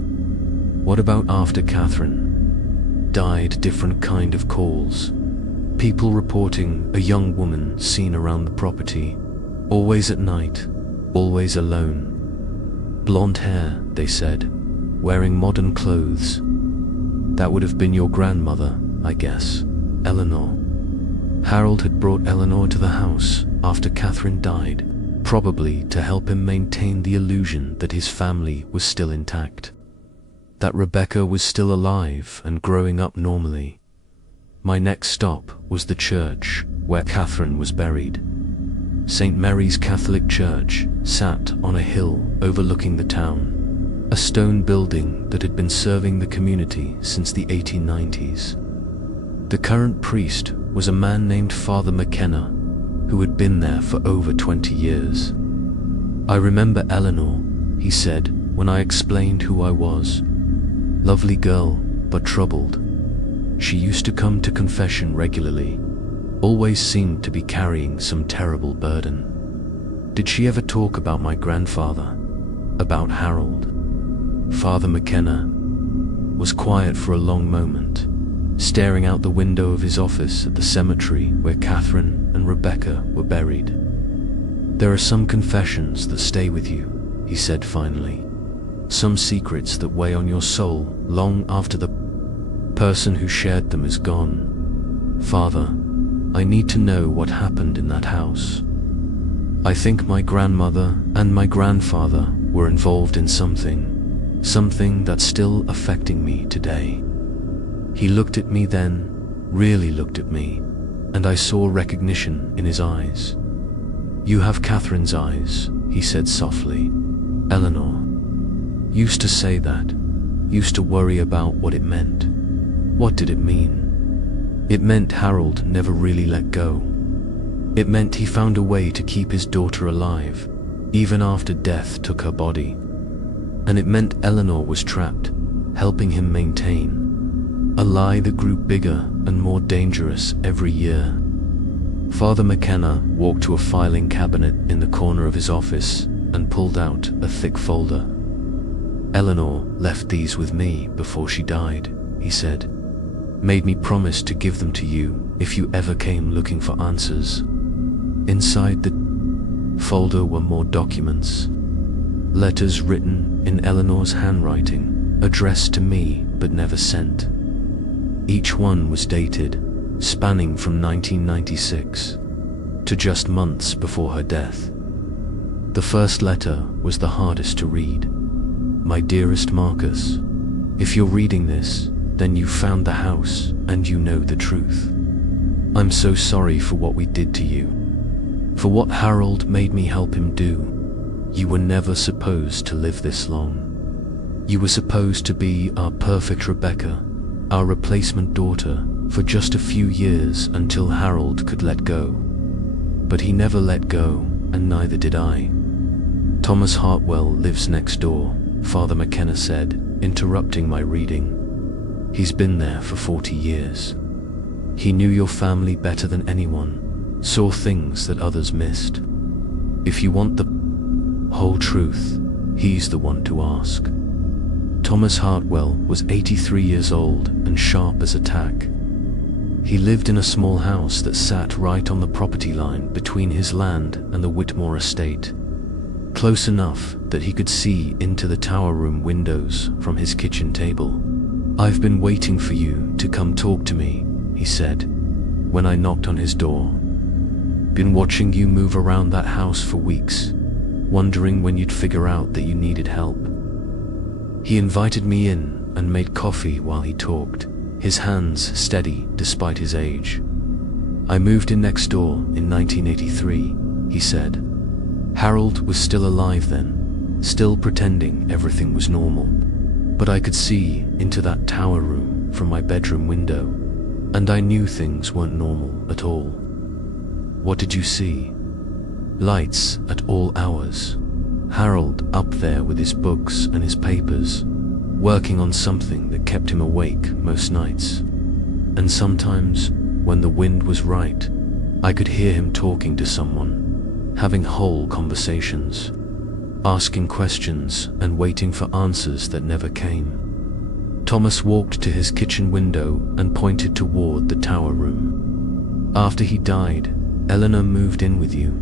What about after Catherine died? Different kind of calls. People reporting a young woman seen around the property, always at night, always alone. Blonde hair, they said, wearing modern clothes. That would have been your grandmother, I guess, Eleanor. Harold had brought Eleanor to the house after Catherine died, probably to help him maintain the illusion that his family was still intact, that Rebecca was still alive and growing up normally. My next stop was the church where Catherine was buried. St. Mary's Catholic Church sat on a hill overlooking the town, a stone building that had been serving the community since the 1890s. The current priest was a man named Father McKenna, who had been there for over 20 years. I remember Eleanor, he said when I explained who I was. Lovely girl, but troubled. She used to come to confession regularly, always seemed to be carrying some terrible burden. Did she ever talk about my grandfather? About Harold? Father McKenna was quiet for a long moment, staring out the window of his office at the cemetery where Catherine and Rebecca were buried. There are some confessions that stay with you, he said finally. Some secrets that weigh on your soul long after the person who shared them is gone. Father, I need to know what happened in that house. I think my grandmother and my grandfather were involved in something that's still affecting me today. He looked at me then, really looked at me, and I saw recognition in his eyes. You have Catherine's eyes, he said softly. Eleanor used to say that, used to worry about what it meant. What did it mean? It meant Harold never really let go. It meant he found a way to keep his daughter alive, even after death took her body. And it meant Eleanor was trapped, helping him maintain a lie that grew bigger and more dangerous every year. Father McKenna walked to a filing cabinet in the corner of his office and pulled out a thick folder. Eleanor left these with me before she died, he said. Made me promise to give them to you if you ever came looking for answers. Inside the folder were more documents. Letters written in Eleanor's handwriting, addressed to me but never sent. Each one was dated, spanning from 1996 to just months before her death. The first letter was the hardest to read. My dearest Marcus, if you're reading this, then you found the house and you know the truth. I'm so sorry for what we did to you, for what Harold made me help him do. You were never supposed to live this long. You were supposed to be our perfect Rebecca, our replacement daughter, for just a few years until Harold could let go. But he never let go, and neither did I. Thomas Hartwell lives next door, Father McKenna said, interrupting my reading. He's been there for 40 years. He knew your family better than anyone, saw things that others missed. If you want the whole truth, he's the one to ask. Thomas Hartwell was 83 years old and sharp as a tack. He lived in a small house that sat right on the property line between his land and the Whitmore estate, close enough that he could see into the tower room windows from his kitchen table. I've been waiting for you to come talk to me, he said, when I knocked on his door. Been watching you move around that house for weeks, wondering when you'd figure out that you needed help. He invited me in and made coffee while he talked, his hands steady despite his age. I moved in next door in 1983, he said. Harold was still alive then, still pretending everything was normal. But I could see into that tower room from my bedroom window, and I knew things weren't normal at all. What did you see? Lights at all hours. Harold up there with his books and his papers, working on something that kept him awake most nights. And sometimes, when the wind was right, I could hear him talking to someone, having whole conversations, asking questions and waiting for answers that never came. Thomas walked to his kitchen window and pointed toward the tower room. After he died, Eleanor moved in with you.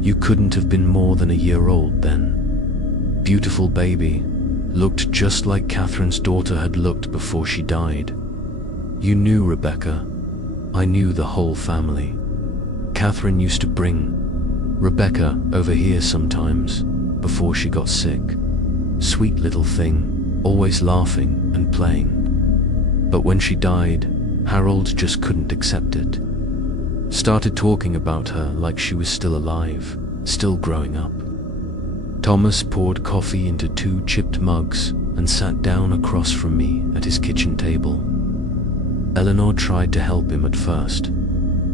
You couldn't have been more than a year old then. beautiful baby, looked just like Catherine's daughter had looked before she died. You knew Rebecca. I knew the whole family. Catherine used to bring Rebecca over here sometimes before she got sick. Sweet little thing, always laughing and playing. But when she died, Harold just couldn't accept it. Started talking about her like she was still alive, still growing up. Thomas poured coffee into 2 chipped mugs and sat down across from me at his kitchen table. Eleanor tried to help him at first,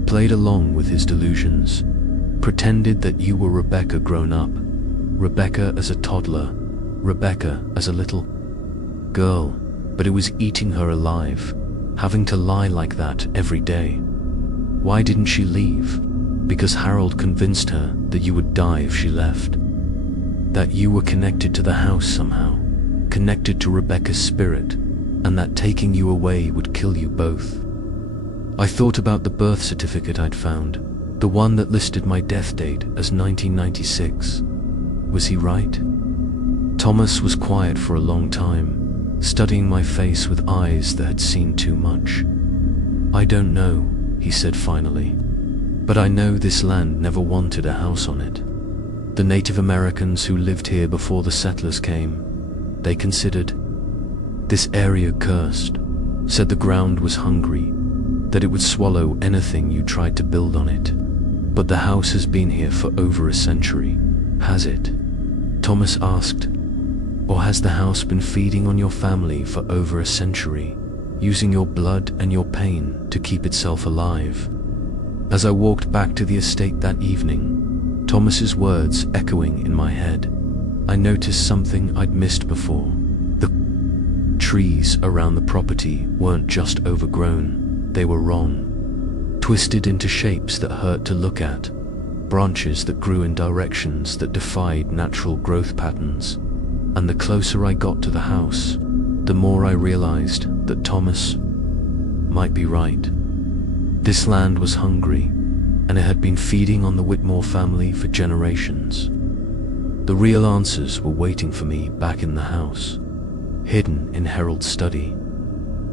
played along with his delusions, pretended that you were Rebecca grown up, Rebecca as a toddler, Rebecca as a little girl, but it was eating her alive, having to lie like that every day. Why didn't she leave? Because Harold convinced her that you would die if she left. That you were connected to the house somehow, connected to Rebecca's spirit, and that taking you away would kill you both. I thought about the birth certificate I'd found, the one that listed my death date as 1996. Was he right? Thomas was quiet for a long time, studying my face with eyes that had seen too much. I don't know, he said finally, but I know this land never wanted a house on it. The Native Americans who lived here before the settlers came, they considered this area cursed, said the ground was hungry, that it would swallow anything you tried to build on it. But the house has been here for over a century, has it? Thomas asked. Or has the house been feeding on your family for over a century, using your blood and your pain to keep itself alive? As I walked back to the estate that evening, Thomas's words echoing in my head, I noticed something I'd missed before. The trees around the property weren't just overgrown, they were wrong. Twisted into shapes that hurt to look at, branches that grew in directions that defied natural growth patterns. And the closer I got to the house, the more I realized that Thomas might be right. This land was hungry, and it had been feeding on the Whitmore family for generations. The real answers were waiting for me back in the house, hidden in Harold's study.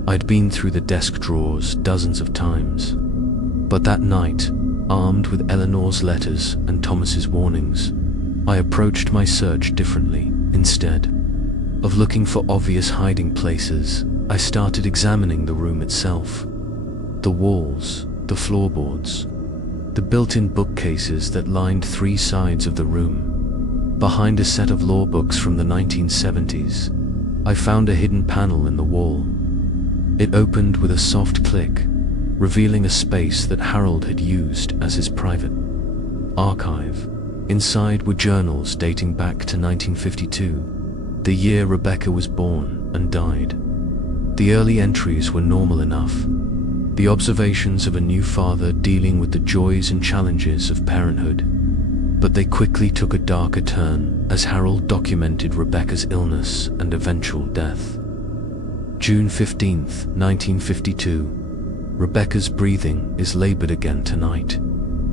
I'd been through the desk drawers dozens of times, but that night, armed with Eleanor's letters and Thomas's warnings, I approached my search differently. Instead of looking for obvious hiding places, I started examining the room itself. The walls, the floorboards, the built-in bookcases that lined 3 sides of the room. Behind a set of law books from the 1970s, I found a hidden panel in the wall. It opened with a soft click, revealing a space that Harold had used as his private archive. Inside were journals dating back to 1952, the year Rebecca was born and died. The early entries were normal enough, the observations of a new father dealing with the joys and challenges of parenthood, but they quickly took a darker turn as Harold documented Rebecca's illness and eventual death. June 15th, 1952. Rebecca's breathing is labored again tonight.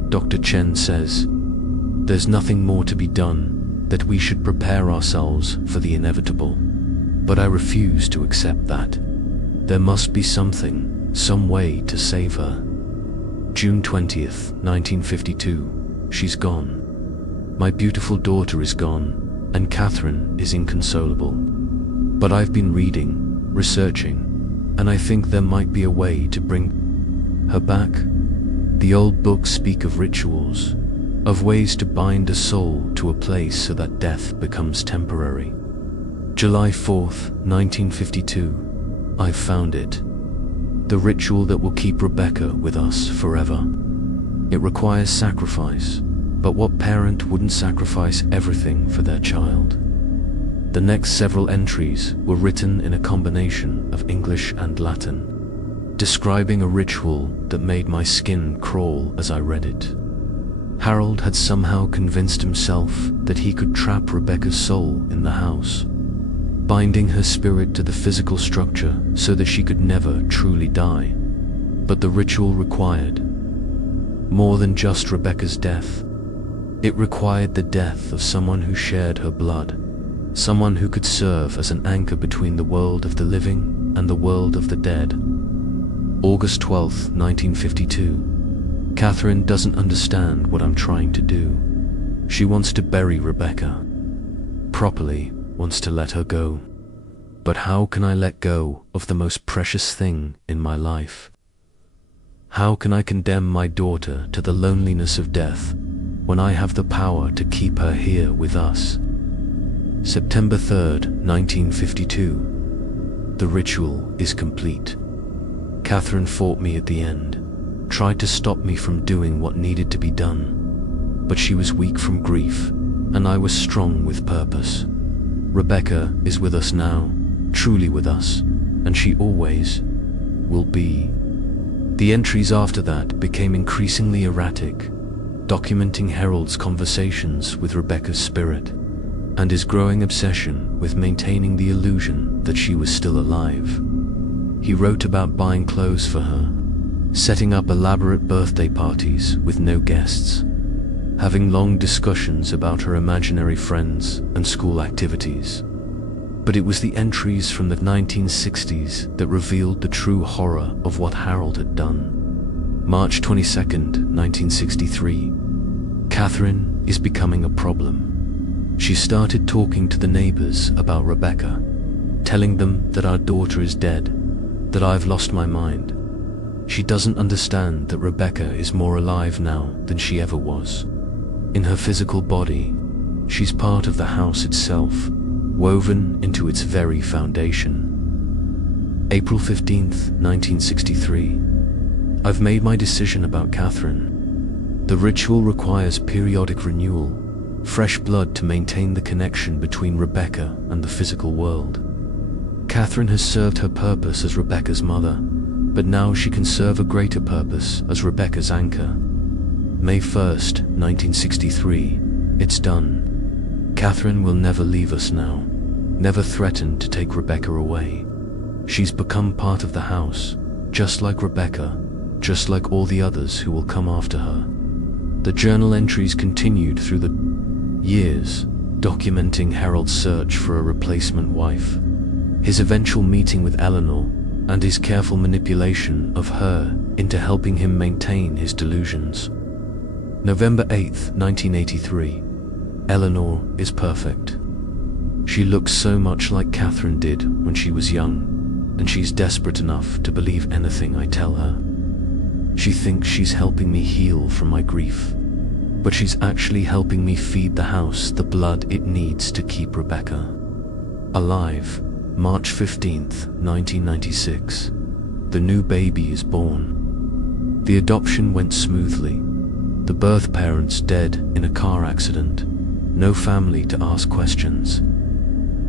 Dr. Chen says, there's nothing more to be done, that we should prepare ourselves for the inevitable. But I refuse to accept that. There must be something, some way to save her. June 20th, 1952. She's gone. My beautiful daughter is gone, and Catherine is inconsolable. But I've been reading, researching, and I think there might be a way to bring her back. The old books speak of rituals, of ways to bind a soul to a place so that death becomes temporary. July 4th, 1952. I've found it. The ritual that will keep Rebecca with us forever. It requires sacrifice, but what parent wouldn't sacrifice everything for their child? The next several entries were written in a combination of English and Latin, describing a ritual that made my skin crawl as I read it. Harold had somehow convinced himself that he could trap Rebecca's soul in the house, binding her spirit to the physical structure so that she could never truly die. But the ritual required more than just Rebecca's death. It required the death of someone who shared her blood, someone who could serve as an anchor between the world of the living and the world of the dead. August 12, 1952. Catherine doesn't understand what I'm trying to do. She wants to bury Rebecca. Properly, wants to let her go. But how can I let go of the most precious thing in my life? How can I condemn my daughter to the loneliness of death when I have the power to keep her here with us? September 3rd, 1952. The ritual is complete. Catherine fought me at the end, tried to stop me from doing what needed to be done. But she was weak from grief, and I was strong with purpose. Rebecca is with us now, truly with us, and she always will be. The entries after that became increasingly erratic, documenting Harold's conversations with Rebecca's spirit, and his growing obsession with maintaining the illusion that she was still alive. He wrote about buying clothes for her, setting up elaborate birthday parties with no guests, having long discussions about her imaginary friends and school activities. But it was the entries from the 1960s that revealed the true horror of what Harold had done. March 22nd, 1963. Catherine is becoming a problem. She started talking to the neighbors about Rebecca, telling them that our daughter is dead, that I've lost my mind. She doesn't understand that Rebecca is more alive now than she ever was. In her physical body, she's part of the house itself, woven into its very foundation. April 15th, 1963. I've made my decision about Catherine. The ritual requires periodic renewal, fresh blood to maintain the connection between Rebecca and the physical world. Catherine has served her purpose as Rebecca's mother, but now she can serve a greater purpose as Rebecca's anchor. May 1st, 1963. It's done. Catherine will never leave us now, never threaten to take Rebecca away. She's become part of the house, just like Rebecca, just like all the others who will come after her. The journal entries continued through the years, documenting Harold's search for a replacement wife, his eventual meeting with Eleanor, and his careful manipulation of her into helping him maintain his delusions. November 8th, 1983. Eleanor is perfect. She looks so much like Catherine did when she was young, and she's desperate enough to believe anything I tell her. She thinks she's helping me heal from my grief, but she's actually helping me feed the house the blood it needs to keep Rebecca alive. March 15th, 1996. The new baby is born. The adoption went smoothly. The birth parents dead in a car accident. No family to ask questions.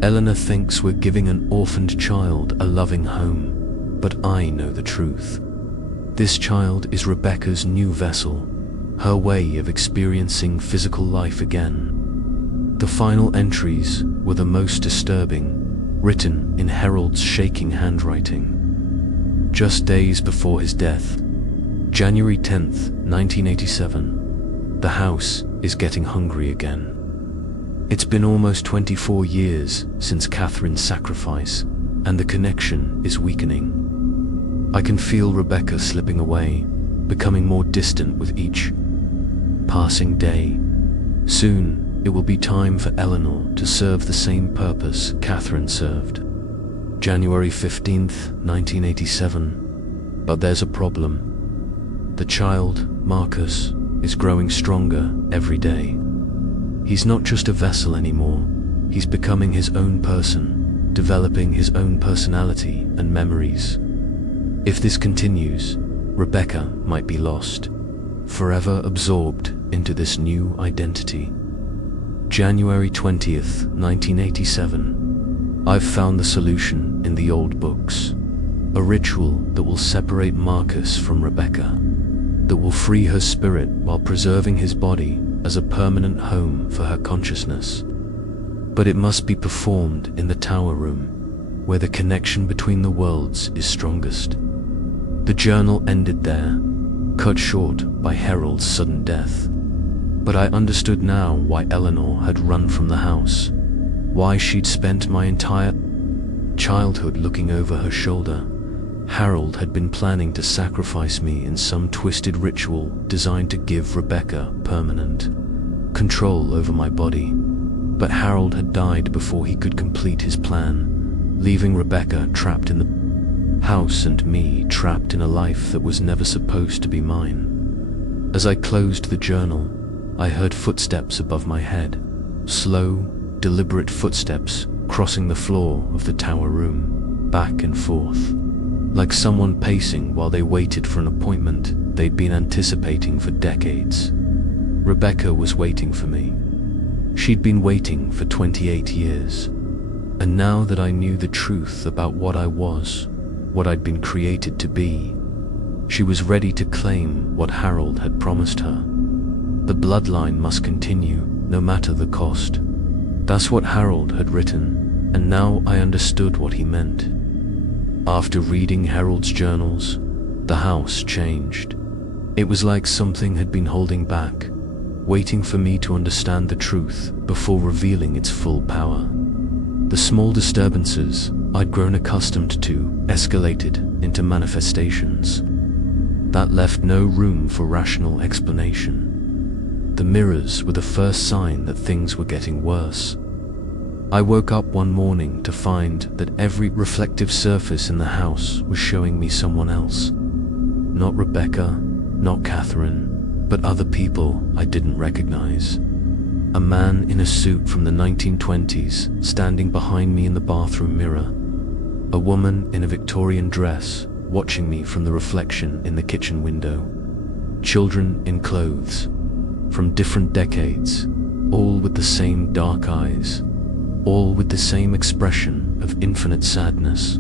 Eleanor thinks we're giving an orphaned child a loving home, but I know the truth. This child is Rebecca's new vessel, her way of experiencing physical life again. The final entries were the most disturbing, written in Harold's shaking handwriting. Just days before his death, January 10th, 1987, the house is getting hungry again. It's been almost 24 years since Catherine's sacrifice, and the connection is weakening. I can feel Rebecca slipping away, becoming more distant with each passing day. Soon, it will be time for Eleanor to serve the same purpose Catherine served. January 15th, 1987. But there's a problem. The child, Marcus, is growing stronger every day. He's not just a vessel anymore. He's becoming his own person, developing his own personality and memories. If this continues, Rebecca might be lost, forever absorbed into this new identity. January 20th, 1987. I've found the solution in the old books. A ritual that will separate Marcus from Rebecca, that will free her spirit while preserving his body as a permanent home for her consciousness. But it must be performed in the tower room, where the connection between the worlds is strongest. The journal ended there, cut short by Harold's sudden death. But I understood now why Eleanor had run from the house. why she'd spent my entire childhood looking over her shoulder. Harold had been planning to sacrifice me in some twisted ritual designed to give Rebecca permanent control over my body. But Harold had died before he could complete his plan, leaving Rebecca trapped in the house and me trapped in a life that was never supposed to be mine. As I closed the journal, I heard footsteps above my head, slow, deliberate footsteps crossing the floor of the tower room, back and forth, like someone pacing while they waited for an appointment they'd been anticipating for decades. Rebecca was waiting for me. She'd been waiting for 28 years. And now that I knew the truth about what I was, what I'd been created to be, she was ready to claim what Harold had promised her. The bloodline must continue, no matter the cost. That's what Harold had written, and now I understood what he meant. After reading Harold's journals, the house changed. It was like something had been holding back, waiting for me to understand the truth before revealing its full power. The small disturbances I'd grown accustomed to escalated into manifestations that left no room for rational explanation. The mirrors were the first sign that things were getting worse. I woke up one morning to find that every reflective surface in the house was showing me someone else. Not Rebecca, not Catherine, but other people I didn't recognize. A man in a suit from the 1920s standing behind me in the bathroom mirror. A woman in a Victorian dress watching me from the reflection in the kitchen window. Children in clothes from different decades, all with the same dark eyes, all with the same expression of infinite sadness.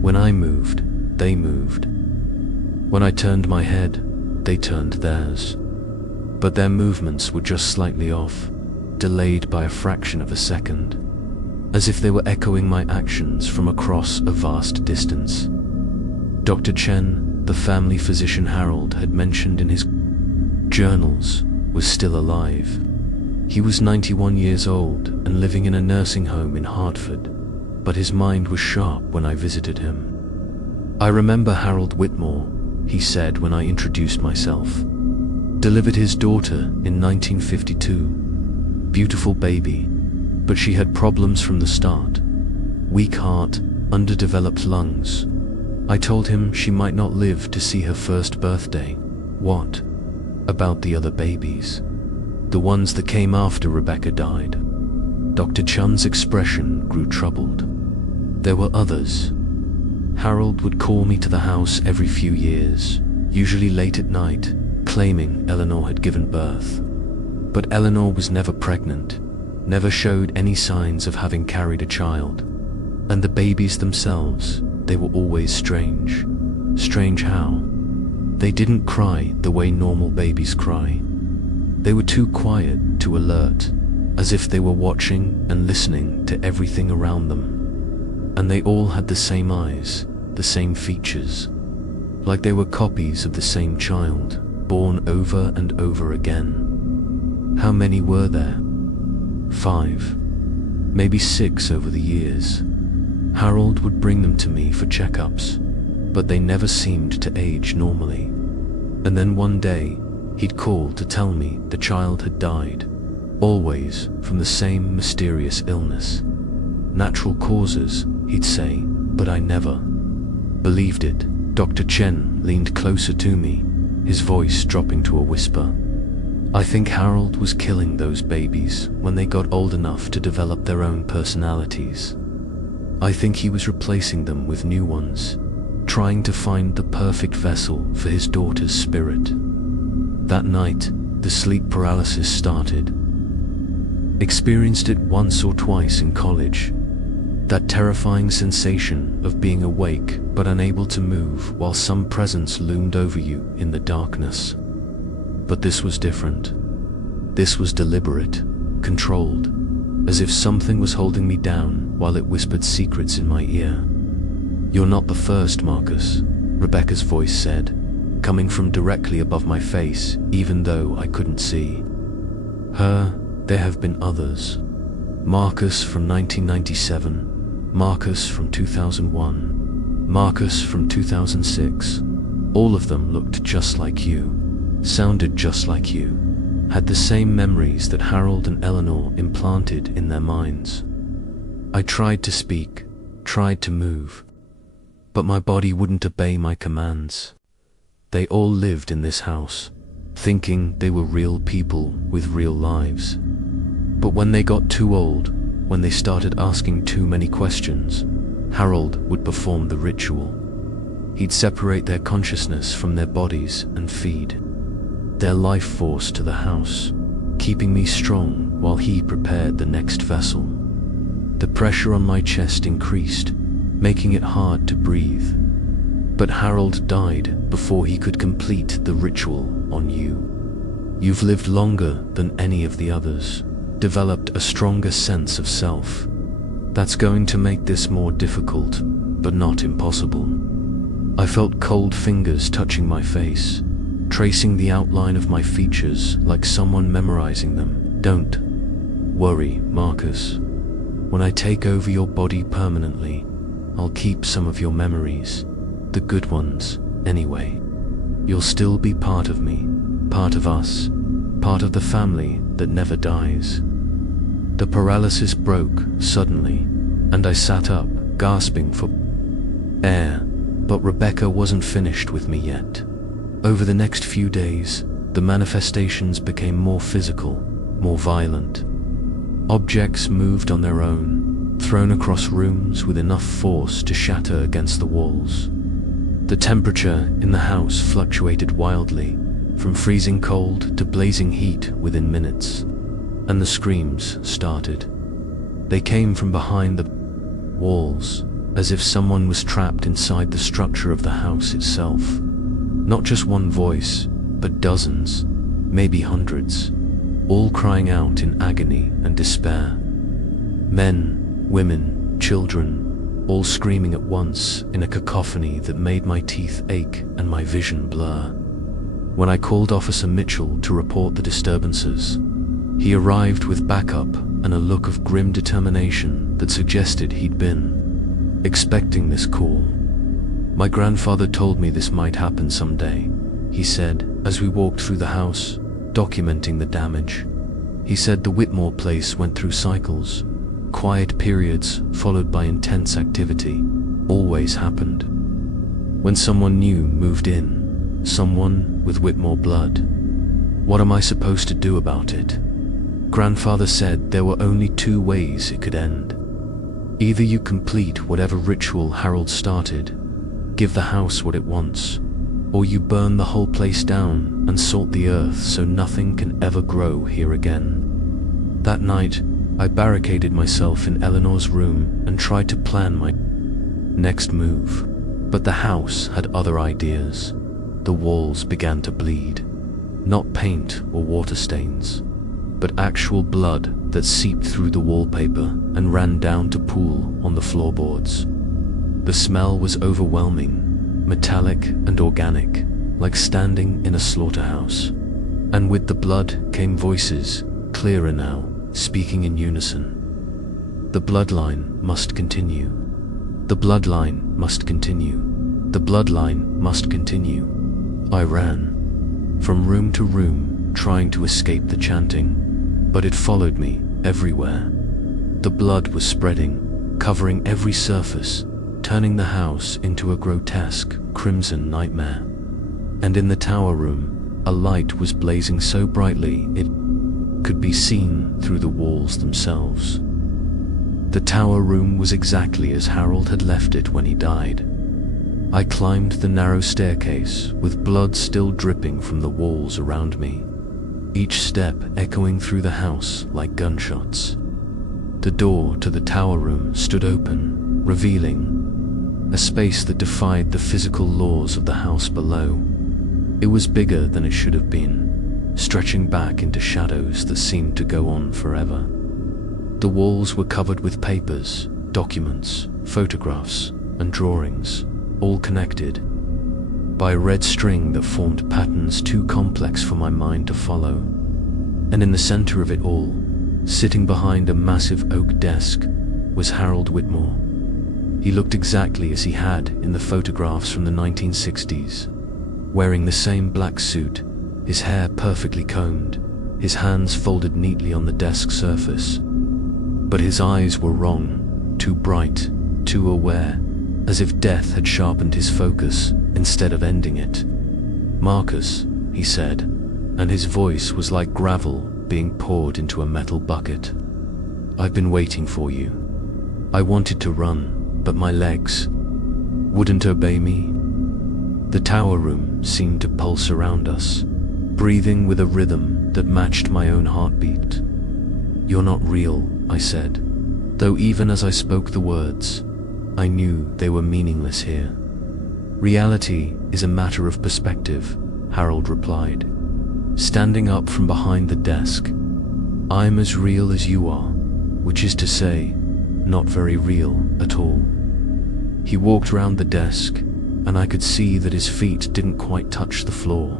When I moved, they moved. When I turned my head, they turned theirs. But their movements were just slightly off, delayed by a fraction of a second, as if they were echoing my actions from across a vast distance. Dr. Chen, the family physician Harold had mentioned in his journals, was still alive. He was 91 years old and living in a nursing home in Hartford, but his mind was sharp when I visited him. I remember Harold Whitmore, he said when I introduced myself. Delivered his daughter in 1952. Beautiful baby, but she had problems from the start. Weak heart, underdeveloped lungs. I told him she might not live to see her first birthday. What about the other babies? The ones that came after Rebecca died. Dr. Chun's expression grew troubled. There were others. Harold would call me to the house every few years, usually late at night, claiming Eleanor had given birth. But Eleanor was never pregnant, never showed any signs of having carried a child. And the babies themselves, they were always strange. Strange how? They didn't cry the way normal babies cry. They were too quiet, too alert, as if they were watching and listening to everything around them. And they all had the same eyes, the same features, like they were copies of the same child, born over and over again. How many were there? 5, maybe 6 over the years. Harold would bring them to me for checkups, but they never seemed to age normally. And then one day, he'd call to tell me the child had died, always from the same mysterious illness. Natural causes, he'd say, but I never believed it. Dr. Chen leaned closer to me, his voice dropping to a whisper. I think Harold was killing those babies when they got old enough to develop their own personalities. I think he was replacing them with new ones, trying to find the perfect vessel for his daughter's spirit. That night, the sleep paralysis started. Experienced it once or twice in college. That terrifying sensation of being awake but unable to move while some presence loomed over you in the darkness. But this was different. This was deliberate, controlled, as if something was holding me down while it whispered secrets in my ear. You're not the first, Marcus, Rebecca's voice said, coming from directly above my face, even though I couldn't see. There have been others. Marcus from 1997, Marcus from 2001, Marcus from 2006. All of them looked just like you, sounded just like you, had the same memories that Harold and Eleanor implanted in their minds. I tried to speak, tried to move, but my body wouldn't obey my commands. They all lived in this house, thinking they were real people with real lives. But when they got too old, when they started asking too many questions, Harold would perform the ritual. He'd separate their consciousness from their bodies and feed their life force to the house, keeping me strong while he prepared the next vessel. The pressure on my chest increased, making it hard to breathe. But Harold died before he could complete the ritual on you. You've lived longer than any of the others, developed a stronger sense of self. That's going to make this more difficult, but not impossible. I felt cold fingers touching my face, tracing the outline of my features like someone memorizing them. Don't worry, Marcus. When I take over your body permanently, I'll keep some of your memories, the good ones, anyway. You'll still be part of me, part of us, part of the family that never dies. The paralysis broke suddenly, and I sat up, gasping for air, but Rebecca wasn't finished with me yet. Over the next few days, the manifestations became more physical, more violent. Objects moved on their own, thrown across rooms with enough force to shatter against the walls. The temperature in the house fluctuated wildly, from freezing cold to blazing heat within minutes, and the screams started. They came from behind the walls, as if someone was trapped inside the structure of the house itself. Not just one voice, but dozens, maybe hundreds, all crying out in agony and despair. Men, women, children, all screaming at once in a cacophony that made my teeth ache and my vision blur. When I called Officer Mitchell to report the disturbances, he arrived with backup and a look of grim determination that suggested he'd been expecting this call. My grandfather told me this might happen someday, he said as we walked through the house, documenting the damage. He said the Whitmore place went through cycles. Quiet periods followed by intense activity always happened. When someone new moved in, someone with Whitmore blood. What am I supposed to do about it? Grandfather said there were only two ways it could end. Either you complete whatever ritual Harold started, give the house what it wants, or you burn the whole place down and salt the earth so nothing can ever grow here again. That night, I barricaded myself in Eleanor's room and tried to plan my next move. But the house had other ideas. The walls began to bleed. Not paint or water stains, but actual blood that seeped through the wallpaper and ran down to pool on the floorboards. The smell was overwhelming, metallic and organic, like standing in a slaughterhouse. And with the blood came voices, clearer now, speaking in unison. The bloodline must continue. The bloodline must continue. The bloodline must continue. I ran from room to room, trying to escape the chanting, but it followed me everywhere. The blood was spreading, covering every surface, turning the house into a grotesque, crimson nightmare. And in the tower room, a light was blazing so brightly it could be seen through the walls themselves. The tower room was exactly as Harold had left it when he died. I climbed the narrow staircase with blood still dripping from the walls around me, each step echoing through the house like gunshots. The door to the tower room stood open, revealing a space that defied the physical laws of the house below. It was bigger than it should have been, stretching back into shadows that seemed to go on forever. The walls were covered with papers, documents, photographs, and drawings, all connected by a red string that formed patterns too complex for my mind to follow. And in the center of it all, Sitting behind a massive oak desk was Harold Whitmore. He looked exactly as he had in the photographs from the 1960s, wearing the same black suit, his hair perfectly combed, his hands folded neatly on the desk surface. But his eyes were wrong, too bright, too aware, as if death had sharpened his focus instead of ending it. "Marcus," he said, and his voice was like gravel being poured into a metal bucket. "I've been waiting for you. I wanted to run, but my legs wouldn't obey me." The tower room seemed to pulse around us, breathing with a rhythm that matched my own heartbeat. "You're not real," I said, though even as I spoke the words, I knew they were meaningless here. "Reality is a matter of perspective," Harold replied, standing up from behind the desk. "I'm as real as you are, which is to say, not very real at all." He walked round the desk, and I could see that his feet didn't quite touch the floor.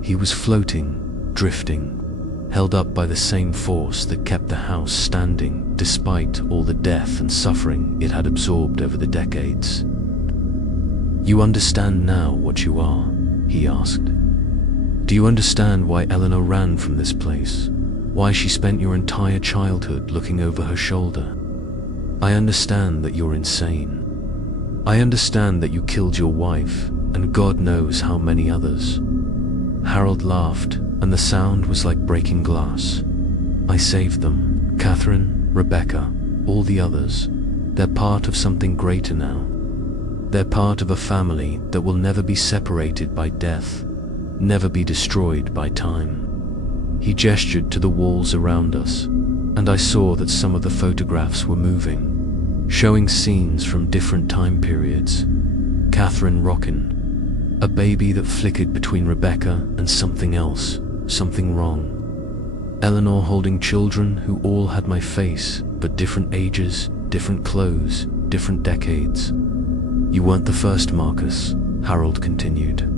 He was floating, drifting, held up by the same force that kept the house standing despite all the death and suffering it had absorbed over the decades. "You understand now what you are?" he asked. "Do you understand why Eleanor ran from this place? Why she spent your entire childhood looking over her shoulder? I understand that you're insane. I understand that you killed your wife, and God knows how many others." Harold laughed, and the sound was like breaking glass. "I saved them. Catherine, Rebecca, all the others. They're part of something greater now. They're part of a family that will never be separated by death, never be destroyed by time." He gestured to the walls around us, and I saw that some of the photographs were moving, showing scenes from different time periods. Catherine rockin', a baby that flickered between Rebecca and something else, something wrong. Eleanor holding children who all had my face, but different ages, different clothes, different decades. "You weren't the first, Marcus," Harold continued.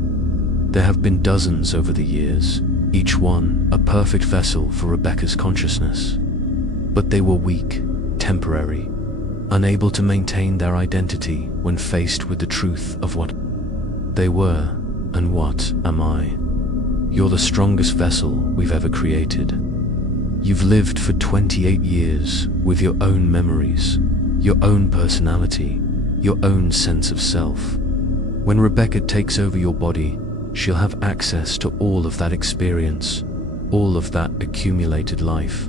"There have been dozens over the years, each one a perfect vessel for Rebecca's consciousness. But they were weak, temporary, unable to maintain their identity when faced with the truth of what they were and what am I. You're the strongest vessel we've ever created. You've lived for 28 years with your own memories, your own personality, your own sense of self. When Rebecca takes over your body, she'll have access to all of that experience, all of that accumulated life.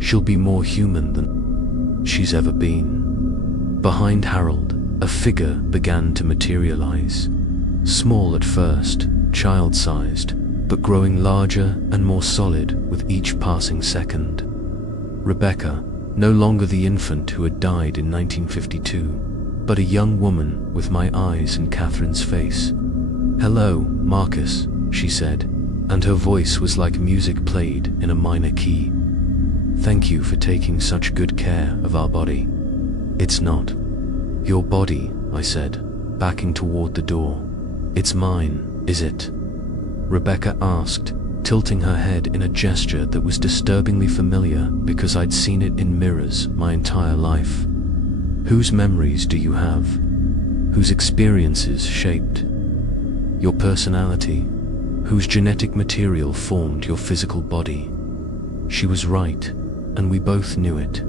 She'll be more human than she's ever been." Behind Harold, a figure began to materialize. Small at first, child-sized, but growing larger and more solid with each passing second. Rebecca, no longer the infant who had died in 1952, but a young woman with my eyes and Catherine's face. "Hello, Marcus," she said, and her voice was like music played in a minor key. "Thank you for taking such good care of our body." "It's not your body," I said, backing toward the door. "It's mine, is it?" Rebecca asked, tilting her head in a gesture that was disturbingly familiar because I'd seen it in mirrors my entire life. "Whose memories do you have? Whose experiences shaped your personality? Whose genetic material formed your physical body?" She was right, and we both knew it.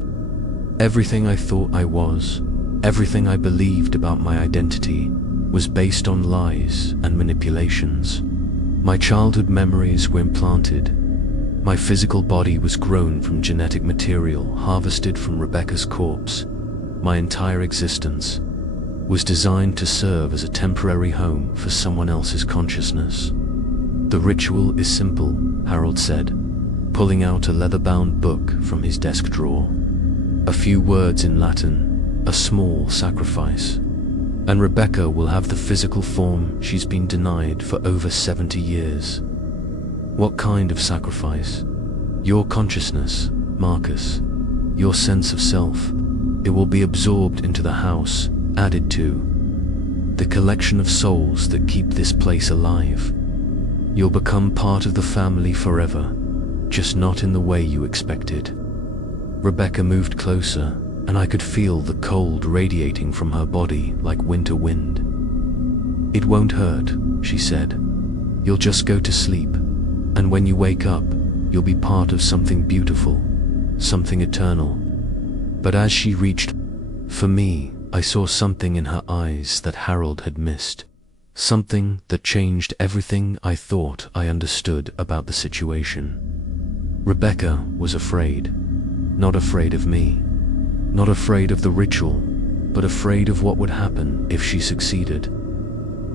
Everything I thought I was, everything I believed about my identity, was based on lies and manipulations. My childhood memories were implanted. My physical body was grown from genetic material harvested from Rebecca's corpse. My entire existence was designed to serve as a temporary home for someone else's consciousness. "The ritual is simple," Harold said, pulling out a leather-bound book from his desk drawer. "A few words in Latin, a small sacrifice, and Rebecca will have the physical form she's been denied for over 70 years. What kind of sacrifice? Your consciousness, Marcus, your sense of self. It will be absorbed into the house, added to the collection of souls that keep this place alive. You'll become part of the family forever, just not in the way you expected." Rebecca moved closer, and I could feel the cold radiating from her body like winter wind. "It won't hurt," she said. "You'll just go to sleep, and when you wake up, you'll be part of something beautiful, something eternal." But as she reached for me, I saw something in her eyes that Harold had missed. Something that changed everything I thought I understood about the situation. Rebecca was afraid. Not afraid of me. Not afraid of the ritual, but afraid of what would happen if she succeeded.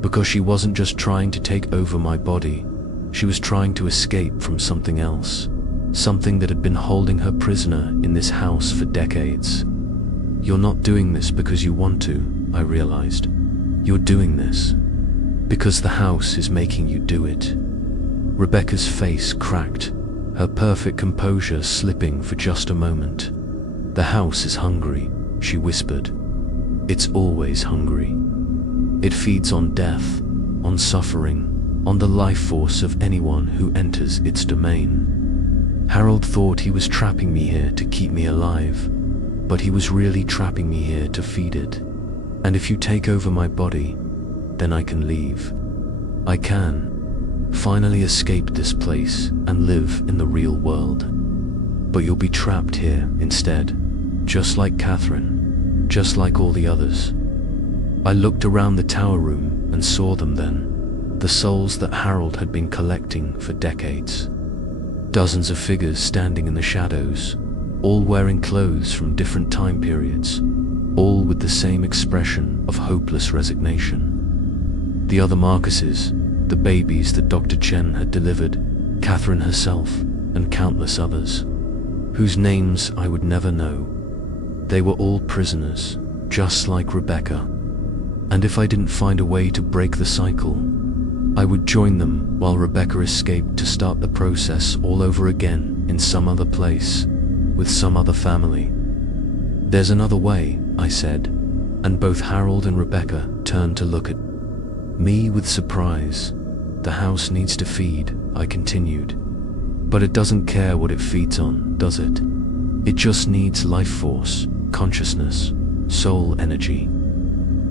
Because she wasn't just trying to take over my body, she was trying to escape from something else. Something that had been holding her prisoner in this house for decades. "You're not doing this because you want to," I realized. "You're doing this because the house is making you do it." Rebecca's face cracked, her perfect composure slipping for just a moment. "The house is hungry," she whispered. "It's always hungry. It feeds on death, on suffering, on the life force of anyone who enters its domain. Harold thought he was trapping me here to keep me alive, but he was really trapping me here to feed it. And if you take over my body, then I can leave. I can finally escape this place and live in the real world. But you'll be trapped here instead, just like Catherine, just like all the others." I looked around the tower room and saw them then, the souls that Harold had been collecting for decades. Dozens of figures standing in the shadows, all wearing clothes from different time periods, all with the same expression of hopeless resignation. The other Marcuses, the babies that Dr. Chen had delivered, Catherine herself, and countless others, whose names I would never know. They were all prisoners, just like Rebecca. And if I didn't find a way to break the cycle, I would join them while Rebecca escaped to start the process all over again in some other place, with some other family. "There's another way," I said, and both Harold and Rebecca turned to look at me with surprise. "The house needs to feed," I continued. "But it doesn't care what it feeds on, does it? It just needs life force, consciousness, soul energy.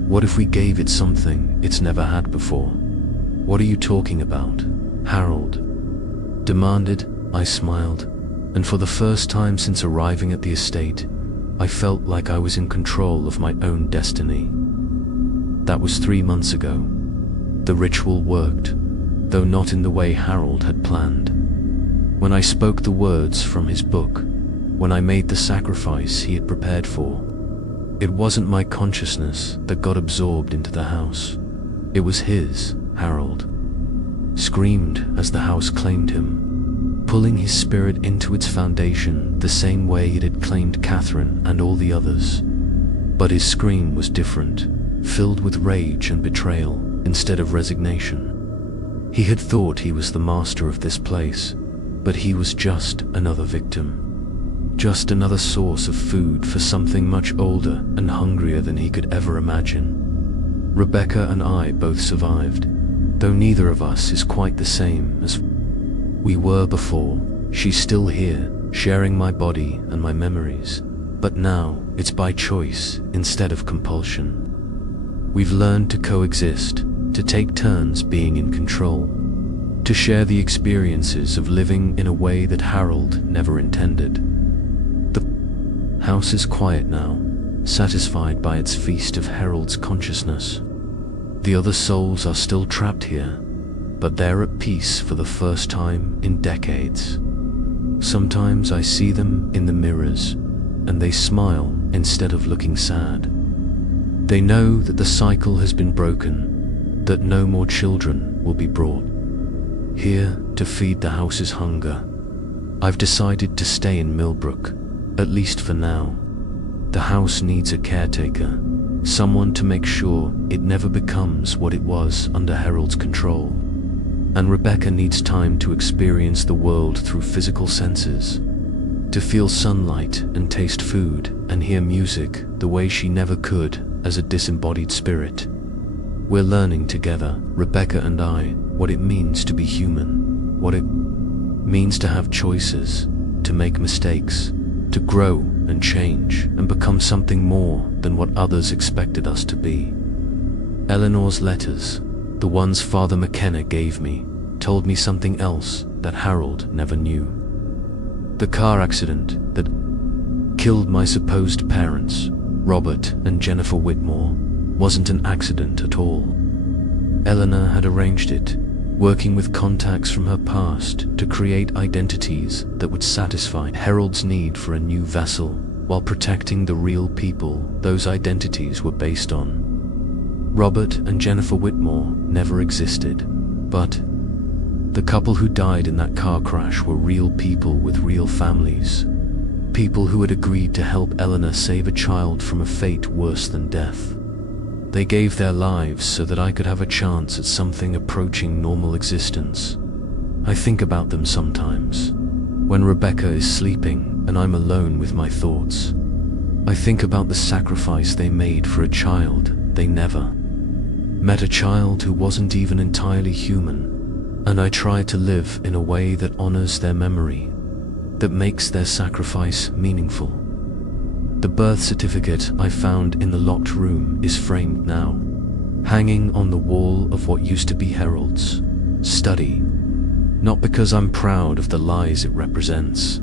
What if we gave it something it's never had before?" "What are you talking about?" Harold demanded. I smiled, and for the first time since arriving at the estate, I felt like I was in control of my own destiny. That was 3 months ago. The ritual worked, though not in the way Harold had planned. When I spoke the words from his book, when I made the sacrifice he had prepared for, it wasn't my consciousness that got absorbed into the house. It was his. Harold screamed as the house claimed him, pulling his spirit into its foundation the same way it had claimed Catherine and all the others. But his scream was different, filled with rage and betrayal instead of resignation. He had thought he was the master of this place, but he was just another victim. Just another source of food for something much older and hungrier than he could ever imagine. Rebecca and I both survived, though neither of us is quite the same as we were before. She's still here, sharing my body and my memories, but now it's by choice instead of compulsion. We've learned to coexist, to take turns being in control, to share the experiences of living in a way that Harold never intended. The house is quiet now, satisfied by its feast of Harold's consciousness. The other souls are still trapped here, but they're at peace for the first time in decades. Sometimes I see them in the mirrors, and they smile instead of looking sad. They know that the cycle has been broken, that no more children will be brought here to feed the house's hunger. I've decided to stay in Millbrook, at least for now. The house needs a caretaker, someone to make sure it never becomes what it was under Harold's control. And Rebecca needs time to experience the world through physical senses, to feel sunlight and taste food and hear music the way she never could as a disembodied spirit. We're learning together, Rebecca and I, what it means to be human, what it means to have choices, to make mistakes, to grow and change and become something more than what others expected us to be. Eleanor's letters, the ones Father McKenna gave me, told me something else that Harold never knew. The car accident that killed my supposed parents, Robert and Jennifer Whitmore, wasn't an accident at all. Eleanor had arranged it, working with contacts from her past to create identities that would satisfy Harold's need for a new vessel while protecting the real people those identities were based on. Robert and Jennifer Whitmore never existed, but the couple who died in that car crash were real people with real families. People who had agreed to help Eleanor save a child from a fate worse than death. They gave their lives so that I could have a chance at something approaching normal existence. I think about them sometimes, when Rebecca is sleeping and I'm alone with my thoughts. I think about the sacrifice they made for a child they never met, a child who wasn't even entirely human, and I try to live in a way that honors their memory, that makes their sacrifice meaningful. The birth certificate I found in the locked room is framed now, hanging on the wall of what used to be Harold's study, not because I'm proud of the lies it represents,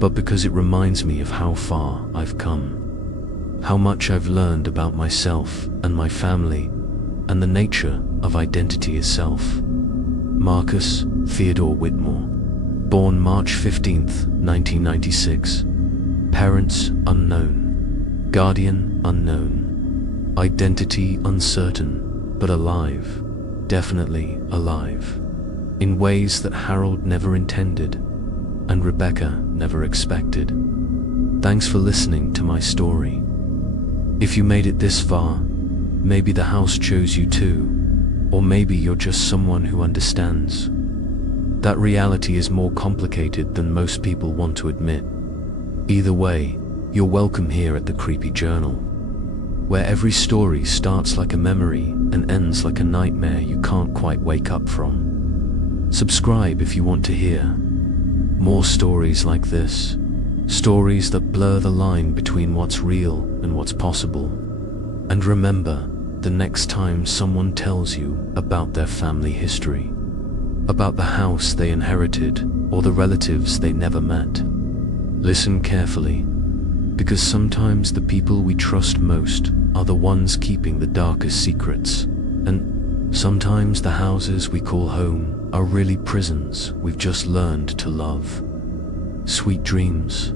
but because it reminds me of how far I've come, how much I've learned about myself and my family, and the nature of identity itself. Marcus Theodore Whitmore, born March 15th, 1996. Parents unknown. Guardian unknown. Identity uncertain, but alive. Definitely alive. In ways that Harold never intended, and Rebecca never expected. Thanks for listening to my story. If you made it this far, maybe the house chose you too, or maybe you're just someone who understands. That reality is more complicated than most people want to admit. Either way, you're welcome here at the Creepy Journal, where every story starts like a memory and ends like a nightmare you can't quite wake up from. Subscribe if you want to hear more stories like this, stories that blur the line between what's real and what's possible. And remember, the next time someone tells you about their family history, about the house they inherited or the relatives they never met, listen carefully, because sometimes the people we trust most are the ones keeping the darkest secrets, and sometimes the houses we call home are really prisons we've just learned to love. Sweet dreams.